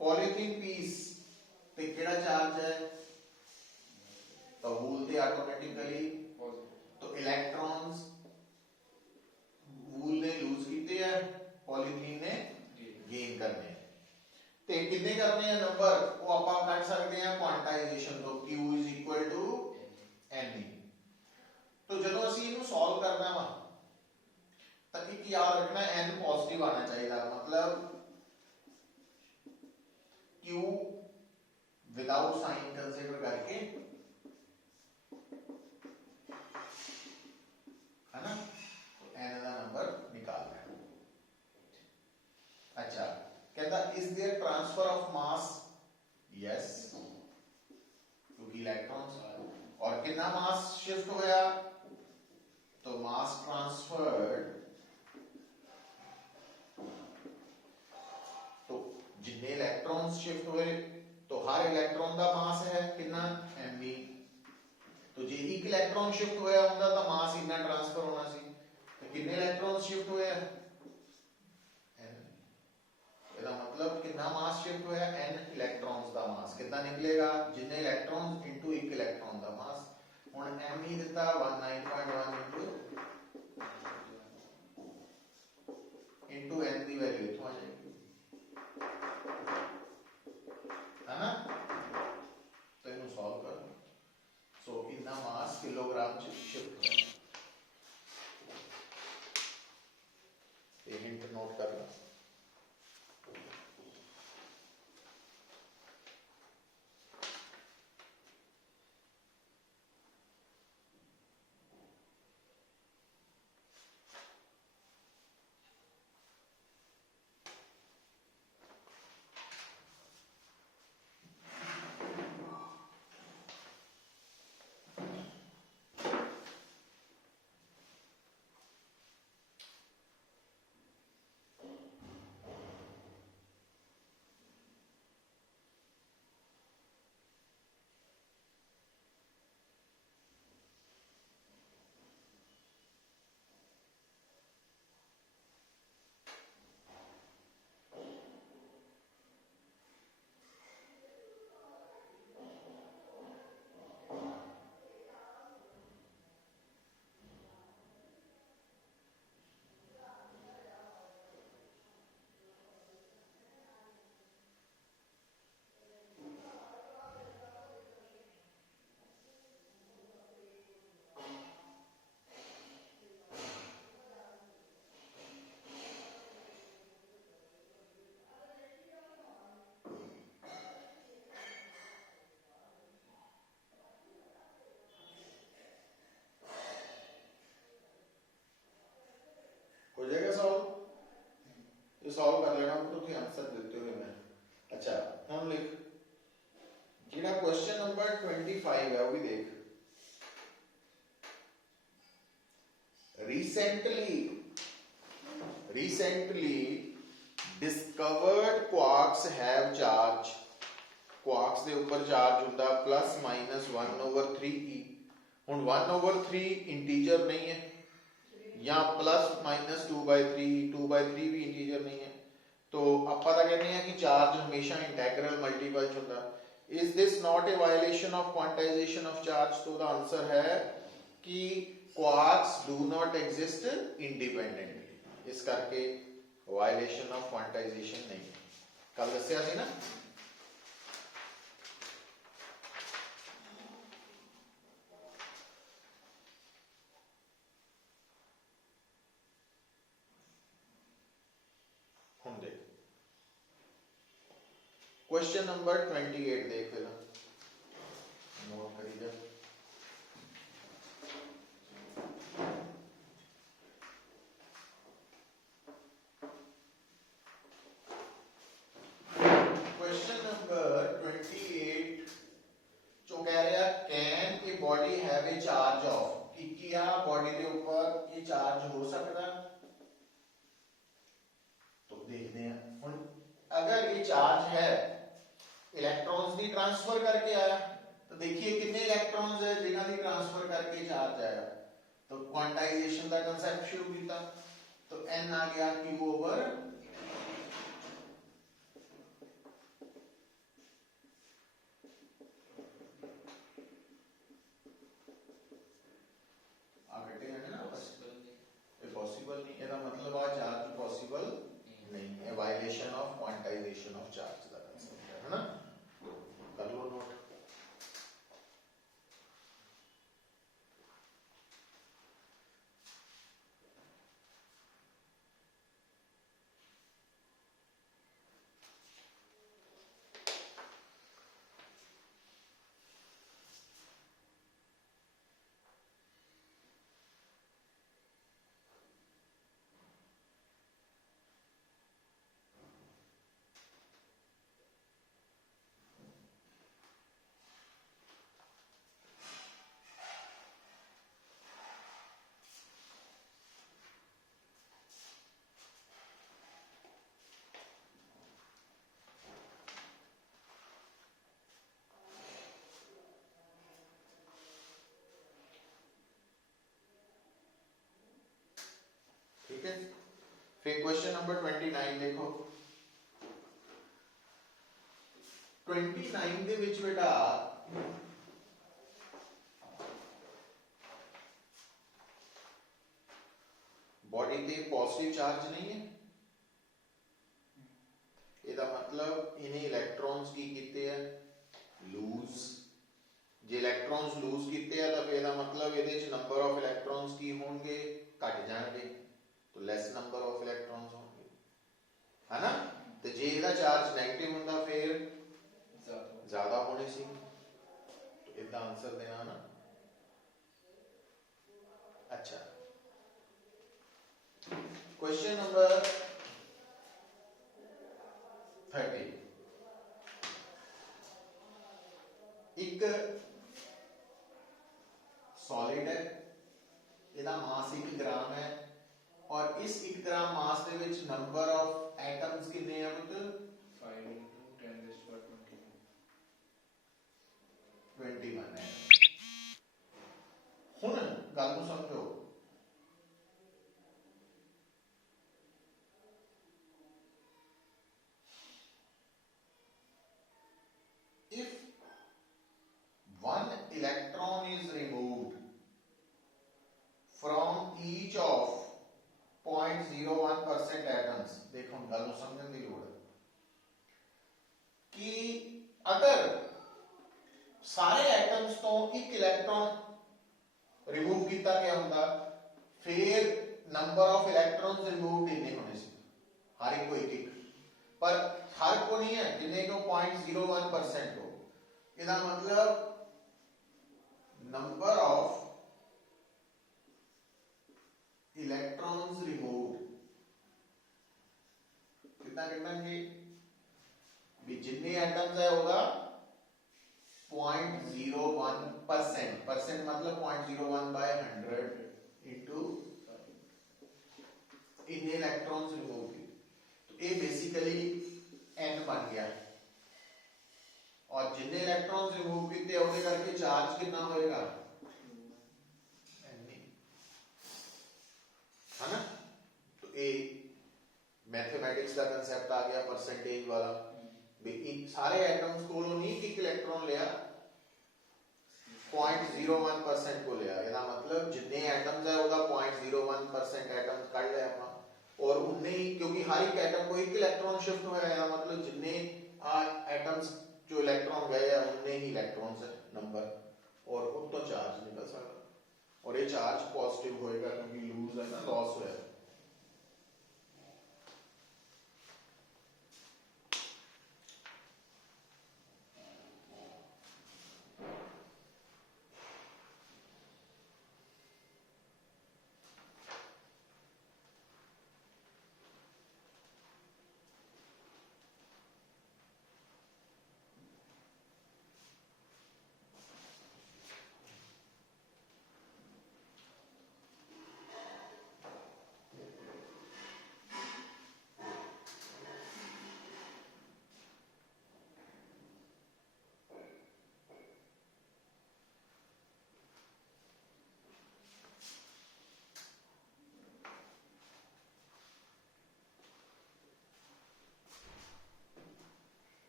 polythene piece ਤੇ ਕਿਹੜਾ ਚਾਰਜ ਹੈ, ਤਾਂ ਵੂਲ ਤੇ ਆਟੋਮੈਟਿਕਲੀ तो इलेक्ट्रॉन्स वूल ने लूज कीते हैं, पॉलीथीन ने गेन करने हैं. ਤੇ ਕਿੰਨੇ ਕਰਨੇ ਆ ਨੰਬਰ, ਉਹ ਆਪਾਂ ਕੱਢ ਸਕਦੇ ਆ ਕੁਆਂਟਾਈਜੇਸ਼ਨ ਤੋਂ, Q NE. तो ਜਦੋਂ ਅਸੀਂ ਇਹਨੂੰ ਸੋਲਵ ਕਰਨਾ ਵਾ ਤਾਂ ਇੱਕ ਯਾਦ ਰੱਖਣਾ n ਪੋਜ਼ਿਟਿਵ ਆਣਾ ਚਾਹੀਦਾ, ਮਤਲਬ Q विदाउट साइन कंसीडर करके, है ना, तो n का नंबर निकालना है. अच्छा, कहता is there transfer of mass, yes, क्योंकि इलेक्ट्रॉन्स और कितना मास शिफ्ट होया, तो मास ट्रांसफर्ड, तो जितने इलेक्ट्रॉन्स शिफ्ट हुए तो हर इलेक्ट्रॉन का मास है कितना mv, तो जे एक इलेक्ट्रॉन शिफ्ट होया ਹੁੰਦਾ ਤਾਂ मास इतना ट्रांसफर होना सी, तो कितने इलेक्ट्रॉन्स शिफ्ट हुए हैं n, ਇਹਦਾ मतलब कितना मास शिफ्ट होया n इलेक्ट्रॉन्स का मास कितना निकलेगा, जितने इलेक्ट्रॉन्स इनटू एक इलेक्ट्रॉन का मास. ਹੁਣ mv ਦਿੱਤਾ 19.1 इनटू n ਦੀ ਵੈਲਿਊ ਇਥੋਂ ਆ ਜਾਏਗੀ, है ना. तो इन्हें सॉल्व कर, सो इतना मास किलोग्राम च शिफ्ट हो, ये हिंट नोट करना. हो जाएगा सॉल्व, ये सॉल्व कर लेना तो फिर आंसर देते हुए मैं. अच्छा, हम लिख जिहड़ा क्वेश्चन नंबर 25 है वो भी देख. recently discovered quarks have charge, quarks ਦੇ ਉੱਪਰ ਚਾਰਜ ਹੁੰਦਾ plus minus 1/3 e। ਹੁਣ 1/3 ਇੰਟੀਜਰ ਨਹੀਂ ਹੈ ਜਾਂ plus minus 2/3, 2/3 ਵੀ ਇੰਟੀਜਰ ਨਹੀਂ ਹੈ, तो ਆਪਾਂ ਤਾਂ ਕਹਿੰਦੇ ਆ ਕਿ ਚਾਰਜ ਹਮੇਸ਼ਾ ਇੰਟੈਗਰਲ ਮਲਟੀਪਲ ਚ ਹੁੰਦਾ। Is this not a violation of quantization of charge? तो the answer है कि quarks do not exist independently, इस करके violation of quantization नहीं है। कल दस्या सी ना। हम देख क्वेश्चन नंबर 28 देख लेना, नोट करी जा। क्वेश्चन नंबर 28 जो कह रहा है can a body have a charge of, कि क्या बॉडी के ऊपर ये चार्ज हो सकता है। तो देखते हैं हुण अगर ये चार्ज है इलेक्ट्रॉन्स की ट्रांसफर करके आया, तो देखिए कितने इलेक्ट्रॉन्स है जिन्हां की ट्रांसफर करके चार्ज आया। तो क्वांटाइजेशन का कांसेप्ट शुरू किया, तो n आ गया q ओवर पॉसिबल नहीं, ਇਹਦਾ मतलब आ चार्ज पॉसिबल नहीं है, violation of quantization of charge का कांसेप्ट है ना। कर लो नोट। ठीक है, फिर क्वेश्चन नंबर 29 देखो। 29 ਦੇ ਵਿੱਚ बेटा बॉडी ते पॉजिटिव चार्ज नहीं है, ਇਹਦਾ मतलब इन्हें इलेक्ट्रॉन्स की कीते हैं लूज। जे इलेक्ट्रॉन्स लूज कीते हैं तो फिर ਇਹਦਾ मतलब ਇਹਦੇ ਚ नंबर ऑफ इलेक्ट्रॉन्स की होंगे घट जाएंगे, तो लेस नंबर ऑफ इलेक्ट्रॉन्स होंगे, है ना। तो जे ਇਹਦਾ चार्ज नेगेटिव ਹੁੰਦਾ फिर ज्यादा होने सी, तो इसका आंसर देना ना। अच्छा, क्वेश्चन नंबर 30, एक सॉलिड है, ਇਹਦਾ मास 1 ग्राम है, और इस 1 ग्राम मास ਦੇ ਵਿੱਚ नंबर ऑफ एटम्स कितने हैं पुत्र? 5 × 10⁻²⁰ 21 है। ਹੁਣ ਗੱਲ ਨੂੰ ਸਮਝੋ, if one electron is removed from each of 0.01% atoms, देखो गल ਨੂੰ समझने की लोड़ है कि अगर सारे एटम्स तो एक इलेक्ट्रॉन रिमूव किया गया होंगे, फिर नंबर ऑफ इलेक्ट्रॉन्स रिमूव कितने होने से, हर एक को एक, पर हर को नहीं है, जिन्हें को 0.01% हो। इसका मतलब नंबर ऑफ इलेक्ट्रॉन्स रिमूव्ड कितना कितना जी भी जितने एटम्स है होगा 0.01%, परसेंट मतलब 0.01/100 इनटू इतने इलेक्ट्रॉन्स रिमूव की। तो ये बेसिकली n बन गया और जिन्ने इलेक्ट्रॉन्स रिमूव किए ਉਹਦੇ करके चार्ज कितना होएगा n है ना। तो ये मैथमेटिक्स का कंसेप्ट आ गया परसेंटेज वाला भी इन सारे एटम्स को नहीं एक इलेक्ट्रॉन लिया 0.01% को लिया ਇਹਦਾ मतलब जिन्ने एटम्स है ਉਹਦਾ 0.01% एटम्स ਕੱਢ ਲਿਆ ਆਪਾਂ और उन्ने ही क्योंकि हर एक एटम को एक इलेक्ट्रॉन शिफ्ट होया है मतलब जिन्ने एटम्स जो इलेक्ट्रॉन गए हैं उन्ने ही इलेक्ट्रॉन्स है नंबर और उस तो चार्ज निकल सकता और ये चार्ज पॉजिटिव होएगा क्योंकि लूज है ना लॉस होया।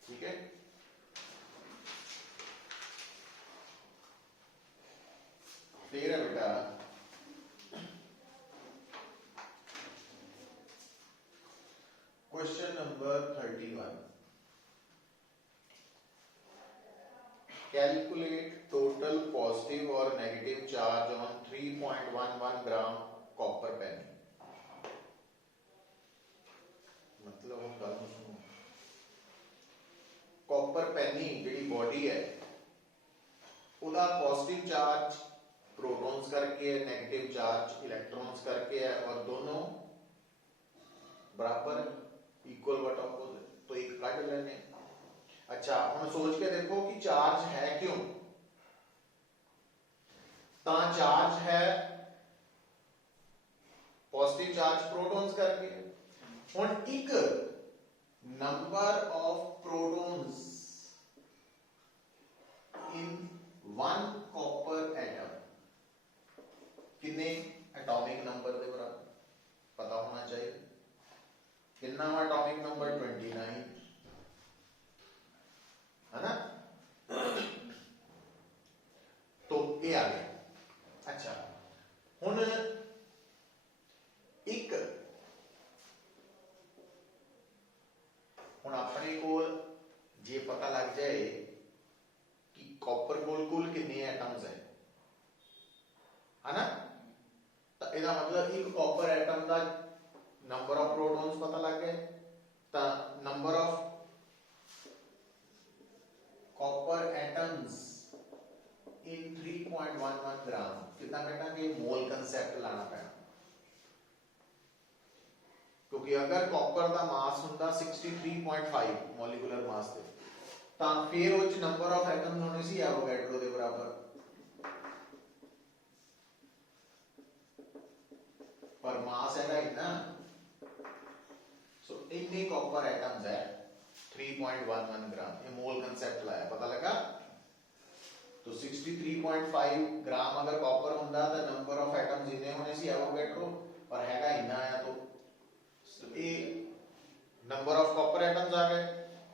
ठीक है फिर है बेटा question number 31 calculate total positive और negative charge on 3.11 gram copper penny मतलब हम गल सुनो कॉपर पेनी जी बॉडी है उदा पॉजिटिव चार्ज प्रोटॉन्स करके है नेगेटिव चार्ज इलेक्ट्रॉन्स करके है और दोनों बराबर इक्वल बट ऑपोजिट तो एक काट लेने। अच्छा हम सोच के देखो कि चार्ज है क्यों ता चार्ज है पॉजिटिव चार्ज प्रोटॉन्स करके हुन एक number of protons in one copper atom कितने एटॉमिक नंबर के बराबर पता होना चाहिए कितना एटॉमिक नंबर 29 है ना तो ये आ गया। अच्छा हुन एक हुन अपने कोल जे पता लग जाए कि कॉपर कोल कुल कितने एटम्स है ना तो ਇਹਦਾ मतलब एक कॉपर एटम का नंबर ऑफ प्रोटॉन्स पता लग गए तो number of copper atoms in 3.11 ग्राम कितना कटांगे मोल कंसेप्ट लाना पैना क्योंकि अगर कॉपर का मास हुंदा 63.5 मॉलिक्यूलर मास ते ਤਾਂ फिर उस नंबर ऑफ एटम्स होने सी एवोगैड्रो के बराबर पर मास है इतना सो इतने कॉपर एटम्स है 3.11 ग्राम ये मोल कंसेप्ट लाया पता लगा तो 63.5 ग्राम अगर कॉपर होता तो नंबर ऑफ एटम्स इतने होने सी एवोगैड्रो और हैगा इतना आया तो ये नंबर ऑफ कॉपर एटम्स आ गए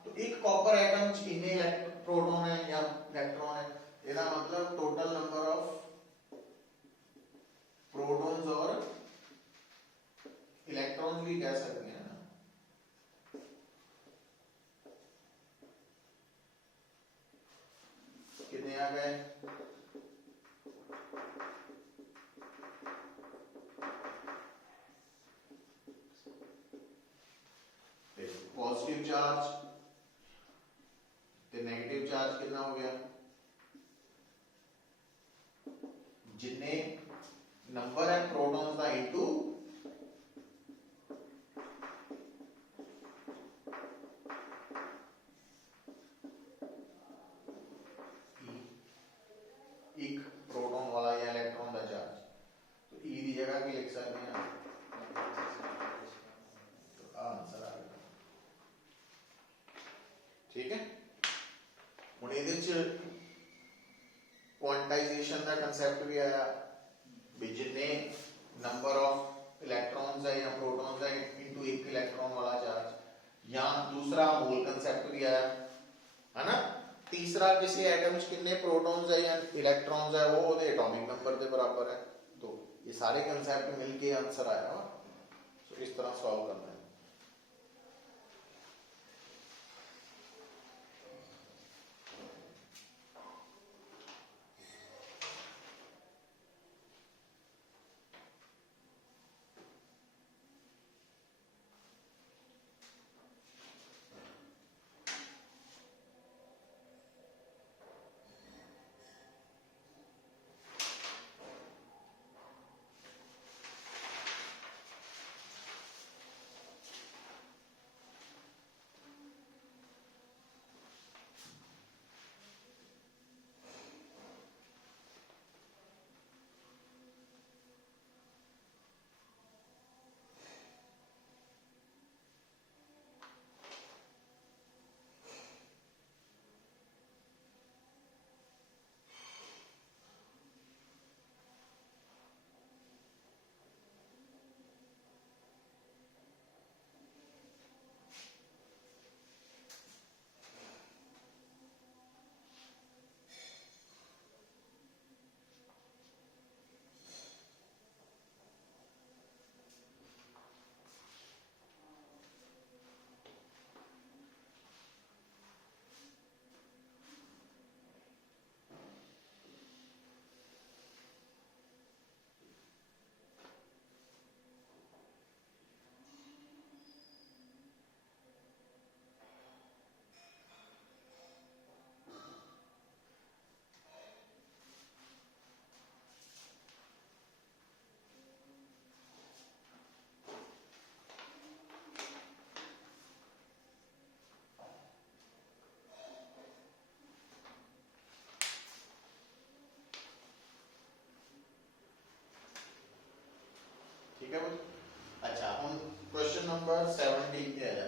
तो एक कॉपर एटम च इतने प्रोटॉन है या इलेक्ट्रॉन है इसका मतलब टोटल नंबर ऑफ प्रोटॉन्स और इलेक्ट्रॉन भी कह सकते हैं ना कितने आ गए पॉजिटिव चार्ज तो नेगेटिव चार्ज कितना हो गया जिन्ने नंबर है प्रोटॉन्स का इनटू एक प्रोटॉन वाला या इलेक्ट्रॉन का चार्ज तो ई की जगह की लिख सकते हैं तो आंसर आ गया ਕੁਆਂਟਾਈਜੇਸ਼ਨ ਦਾ ਕਨਸੈਪਟ ਵੀ ਆਇਆ ਵੀ ਜਿੰਨੇ ਨੰਬਰ ਆਫ ਇਲੈਕਟ੍ਰॉन्स है या प्रोटॉन्स है इनटू एक इलेक्ट्रॉन वाला चार्ज या दूसरा मोल कंसेप्ट भी आया है ना तीसरा किसी एटम च कितने प्रोटॉन्स है या इलेक्ट्रॉन्स है वो ਉਹਦੇ एटॉमिक नंबर के बराबर है तो ये सारे कंसेप्ट मिलके आंसर आया वा सो इस तरह सॉल्व करना है ठीक है भाई अच्छा हम क्वेश्चन नंबर 17 पे आया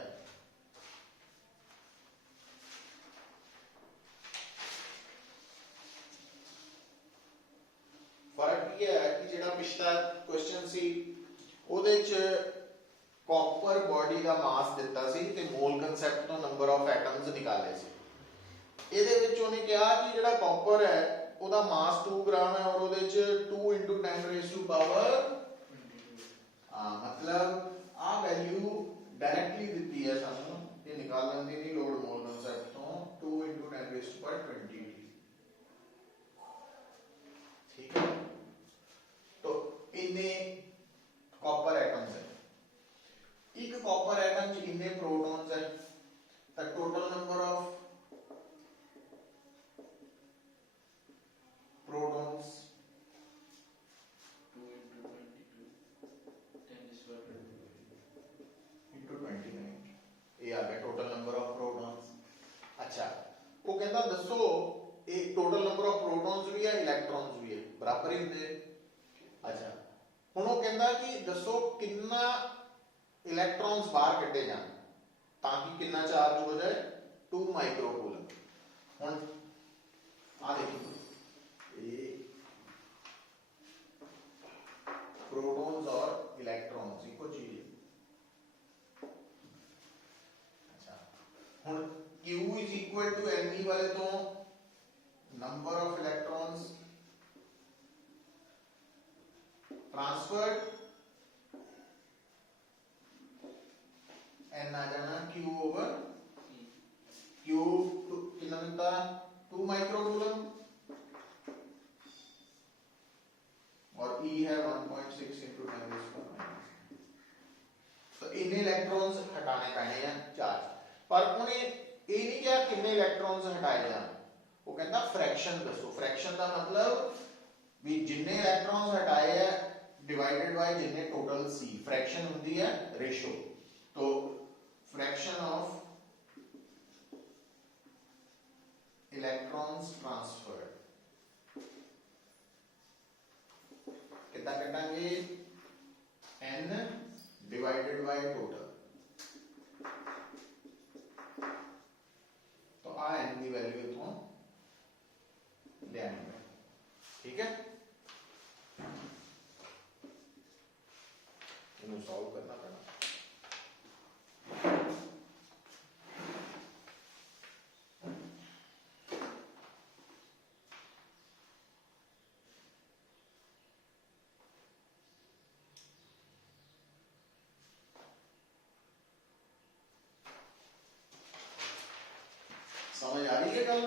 फर्क ये है कि जेड़ा पिछला क्वेश्चन सी ਉਹਦੇ ਚ ਕਾਪਰ ਬੋਡੀ ਦਾ ਮਾਸ ਦਿੱਤਾ ਸੀ ਤੇ ਮੋਲ ਕਨਸੈਪਟ ਤੋਂ ਨੰਬਰ ਆਫ ਐਟਮਸ ਨਿਕਾਲੇ ਸੀ ਇਹਦੇ ਵਿੱਚ ਉਹਨੇ ਕਿਹਾ ਕਿ ਜਿਹੜਾ ਕਾਪਰ ਹੈ ਉਹਦਾ ਮਾਸ 2 ਗ੍ਰਾਮ ਹੈ ਔਰ ਉਹਦੇ ਚ 2 × 10 ਰੇਜ਼ ਟੂ ਪਾਵਰ मतलब आ वैल्यू डायरेक्टली दी है सानू ये निकालन दी नहीं लोड मोल कांसेप्ट तो 2 × 10 रेज़ टू पावर 20 ठीक है तो इन्ने कॉपर एटम्स है एक कॉपर एटम च इन्ने प्रोटॉन्स है the total number of protons ये आ गया टोटल नंबर ऑफ प्रोटॉन्स अच्छा वो कहता दसो एक टोटल नंबर ऑफ प्रोटॉन्स भी है इलेक्ट्रॉन्स भी है बराबर ही होंगे अच्छा हुण वो कहता कि दसो कितना इलेक्ट्रॉन्स बाहर कड्डे जाण ताकि कितना चार्ज हो जाए 2 माइक्रोकूलम हुण आ देखो ये प्रोटॉन्स और इलेक्ट्रॉन्स इको चीज ਹੁਣ Q is equal to Ne वाले तो number of electrons transferred N आ जाना Q over Q कितना मिलता 2 माइक्रोकूलम और E है 1.6 × 10⁻⁻⁻। तो इन इलेक्ट्रॉन्स हटाने पैने हैं चार्ज पर उन्हें ये नहीं क्या कितने इलेक्ट्रॉन्स हटाए जाए वो कहता फ्रैक्शन दसो फ्रैक्शन का मतलब भी जिन्ने इलेक्ट्रॉन्स हटाए हैं डिवाइडेड बाय जिन्ने टोटल सी फ्रैक्शन होती है रेशो तो फ्रैक्शन ऑफ इलेक्ट्रॉन्स ट्रांसफर्ड कितना कटांगे n डिवाइडेड बाय टोटल तो आ n की वैल्यू इथों ਇਹਨੂੰ ਸੋਲਵ ਕਰਨਾ ਪੈਣਾ। समझ आ रही है गल?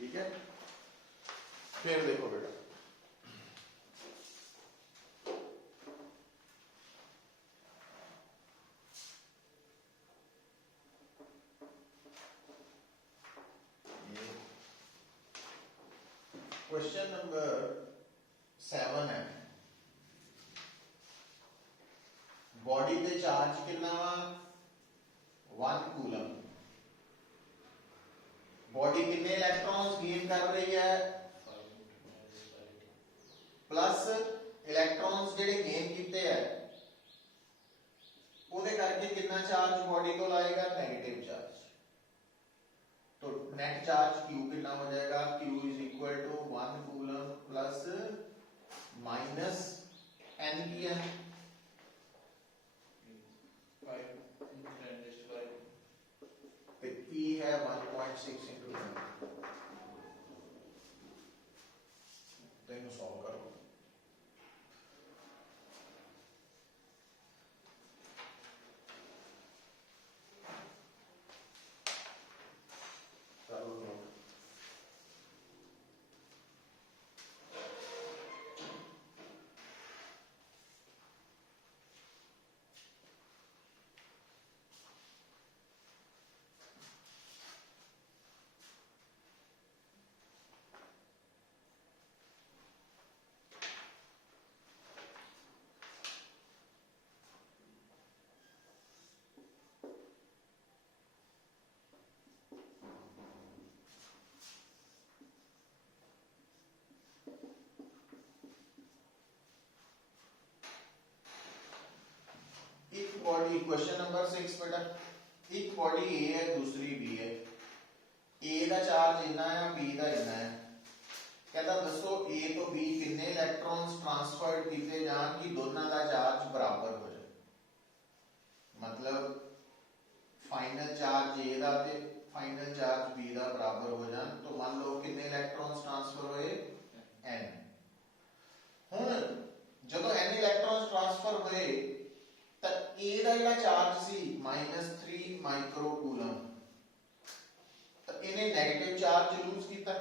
ठीक है, फिर देखो बेटा, क्वेश्चन नंबर 7 है, बॉडी पे चार्ज कितना वा 1 कूलम, बॉडी कितने इलेक्ट्रॉन्स गेन कर रही है प्लस इलेक्ट्रॉन्स जेडे गेन किते है ਉਹਦੇ करके कितना चार्ज बॉडी को लाएगा नेगेटिव चार्ज, तो नेट चार्ज Q कितना हो जाएगा, Q is equal to 1 coulomb plus minus n की है 5 तो E है 1.6 into 10, तो इनको सॉल्व करो। एक बॉडी, क्वेश्चन नंबर 6 बेटा, एक बॉडी ए है दूसरी बी है, ए का चार्ज इतना है बी का इतना है, कहता दसो ए तो बी कितने इलेक्ट्रॉन्स ट्रांसफर किए जान कि दोनों का चार्ज बराबर हो जाए, मतलब फाइनल चार्ज ए का ते फाइनल चार्ज बी का बराबर हो जान, तो मान लो कितने इलेक्ट्रॉन्स ट्रांसफर होए n, हुन जदों n इलेक्ट्रॉन्स ट्रांसफर होए ਤਾਂ A ਦਾ ਜਿਹੜਾ ਚਾਰਜ ਸੀ -3 ਮਾਈਕਰੋ ਕੂਲਮ, ਤਾਂ ਇਹਨੇ 네ਗੇਟਿਵ ਚਾਰਜ ਲੂਜ਼ ਕੀਤਾ,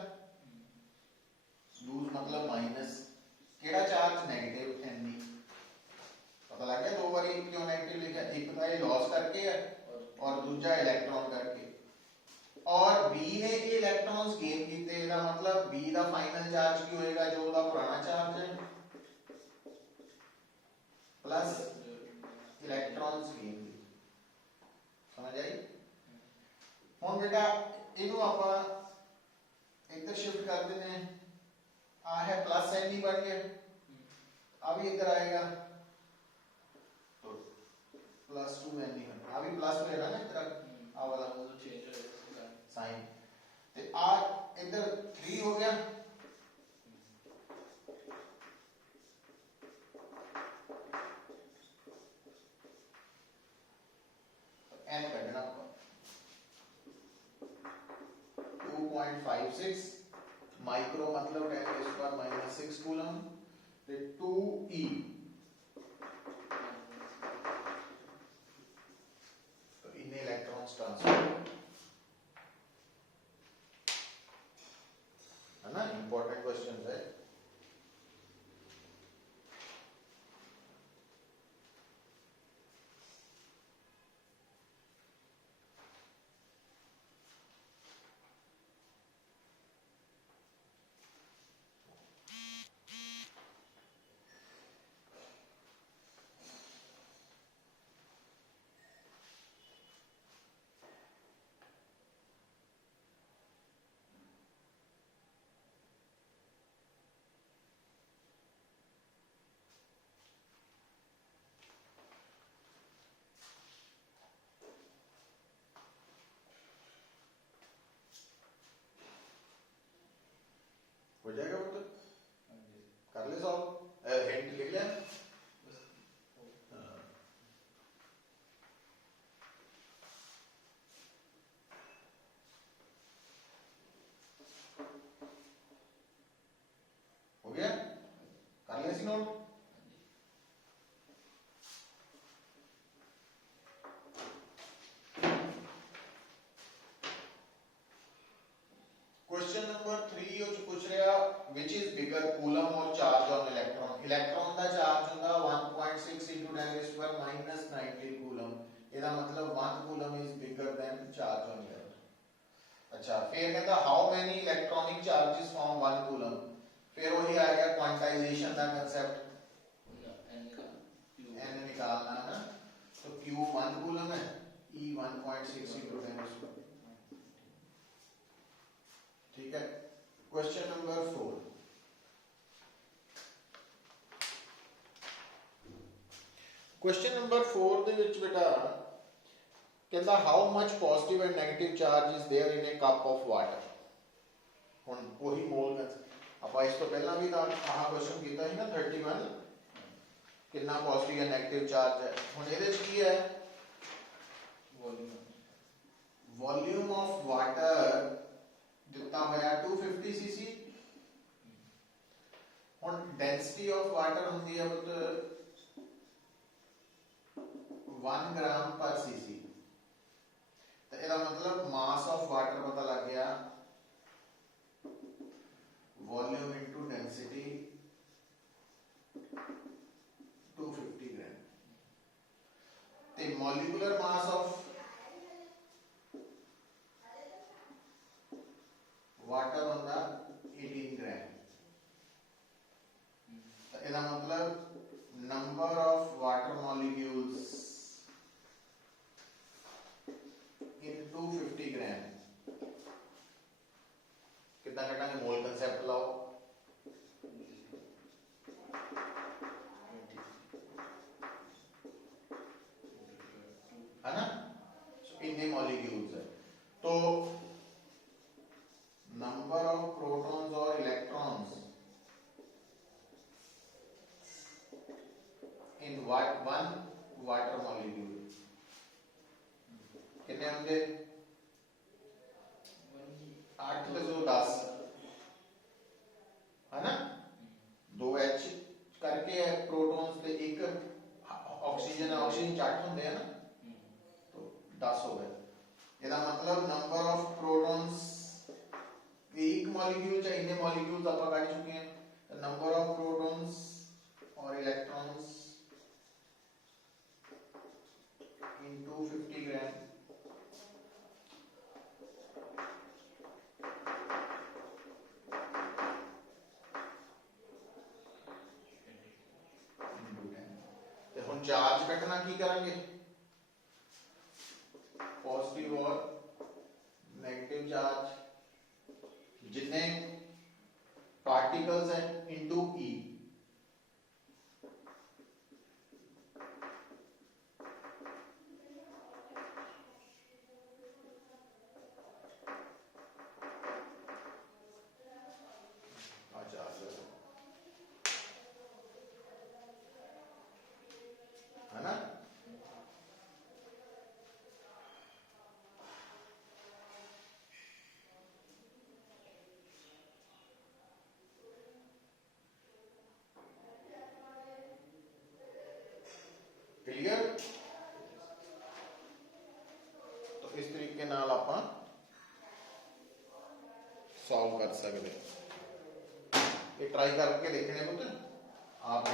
ਲੂਜ਼ मतलब ਮਾਈਨਸ, मतलब B ਦਾ ਫਾਈਨਲ ਚਾਰਜ ਕੀ ਹੋਏਗਾ ਜੋ ਉਹਦਾ ਪੁਰਾਣਾ ਚਾਰਜ ਹੈ प्लस इलेक्ट्रॉन्स भी समझ आई हुण बेटा इनू आपां इधर शिफ्ट कर देने आ है प्लस एन ही बन गया आ भी इधर आएगा तो प्लस 2 एन ही आ भी प्लस में है ना इधर आ वाला चेंज हो जाएगा साइन ते आ इधर 3 हो गया n कढ़ना 2.56 माइक्रो मतलब 10⁻⁻6 कूलम ते 2e तो इन्हें इलेक्ट्रॉन्स ट्रांसफर है ना इंपॉर्टेंट क्वेश्चन है हो जाएगा पुत्र कर ले सॉल्व हिंट लिख लिया हो गया कर लिया सी नोट क्वेश्चन नंबर 3 ਉਹ ਚ ਪੁੱਛ ਰਿਹਾ which is bigger कूलम और charge on electron electron the charge ਹੁੰਦਾ 1.6 into 10⁻⁻90 कूलम ਇਹਦਾ ਮਤਲਬ 1 coulomb is bigger than charge on electron अच्छा फिर कहता how many electronic charges form 1 coulomb फिर वही आ गया क्वांटाइजेशन का कांसेप्ट n निकालना है ना तो q 1 कूलम है e 1.6 into 10⁻⁻, ठीक है क्वेश्चन नंबर 4 क्वेश्चन नंबर 4 ਦੇ ਵਿੱਚ ਬੇਟਾ ਕਹਿੰਦਾ how much positive and negative charge is there in a cup of water ਹੁਣ ਉਹੀ ਮੋਲ ਆਪਾਂ ਇਸ ਤੋਂ ਪਹਿਲਾਂ ਵੀ ਤਾਂ ਆਹ ਕੁਐਸਚਨ ਕੀਤਾ ਸੀ ਨਾ 31 ਕਿੰਨਾ ਪੋਜ਼ਿਟਿਵ ਐਂਡ 네ਗੇਟਿਵ ਚਾਰਜ ਹੈ ਹੁਣ ਇਹਦੇ ਵਿੱਚ ਕੀ ਹੈ ਵੋਲਿਊਮ ਆਫ ਵਾਟਰ ਦਿੱਤਾ ਹੋਇਆ 250 cc ਹੁਣ ਡੈਂਸਿਟੀ ਆਫ ਵਾਟਰ ਹੁੰਦੀ ਹੈ ਪੁੱਤ 1 ग्राम पर cc तो ਇਹਦਾ ਮਤਲਬ ਮਾਸ ਆਫ ਵਾਟਰ ਪਤਾ ਲੱਗ ਗਿਆ ਵੋਲਿਊਮ ਇਨਟੂ ਡੈਂਸਿਟੀ 250 ग्राम ਤੇ ਮੋਲੀਕੂਲਰ ਮਾਸ ਆਫ वाटर ਹੁੰਦਾ 18 ग्राम तो ਇਹਦਾ मतलब number of water molecules in 250 ग्राम कितना कटांगे मोल कांसेप्ट लाओ है ना इतने मॉलिक्यूल्स है तो नंबर ऑफ प्रोटॉन्स और electrons in one water molecule कितने होंगे 8 तो 10 है ना 2H करके है प्रोटॉन्स ते एक ऑक्सीजन ऑक्सीजन 8 होंगे है ना तो 10 हो गए ਇਹਦਾ मतलब नंबर ऑफ प्रोटॉन्स एक मॉलिक्यूल चाहे इतने मॉलिक्यूल्स आप काट चुके हैं नंबर ऑफ प्रोटॉन्स और इलेक्ट्रॉन्स इन 250 ग्राम ਹੁਣ ਚਾਰਜ ਕੱਢਣਾ ਕੀ ਕਰਾਂਗੇ, ਪੋਜ਼ਿਟਿਵ ਔਰ नेगेटिव चार्ज जितने पार्टिकल्स हैं इनटू ई। है ना, क्लियर। तो इस तरीके नाल आपां सॉल्व कर सकते, ये ट्राई करके देखने पुत आप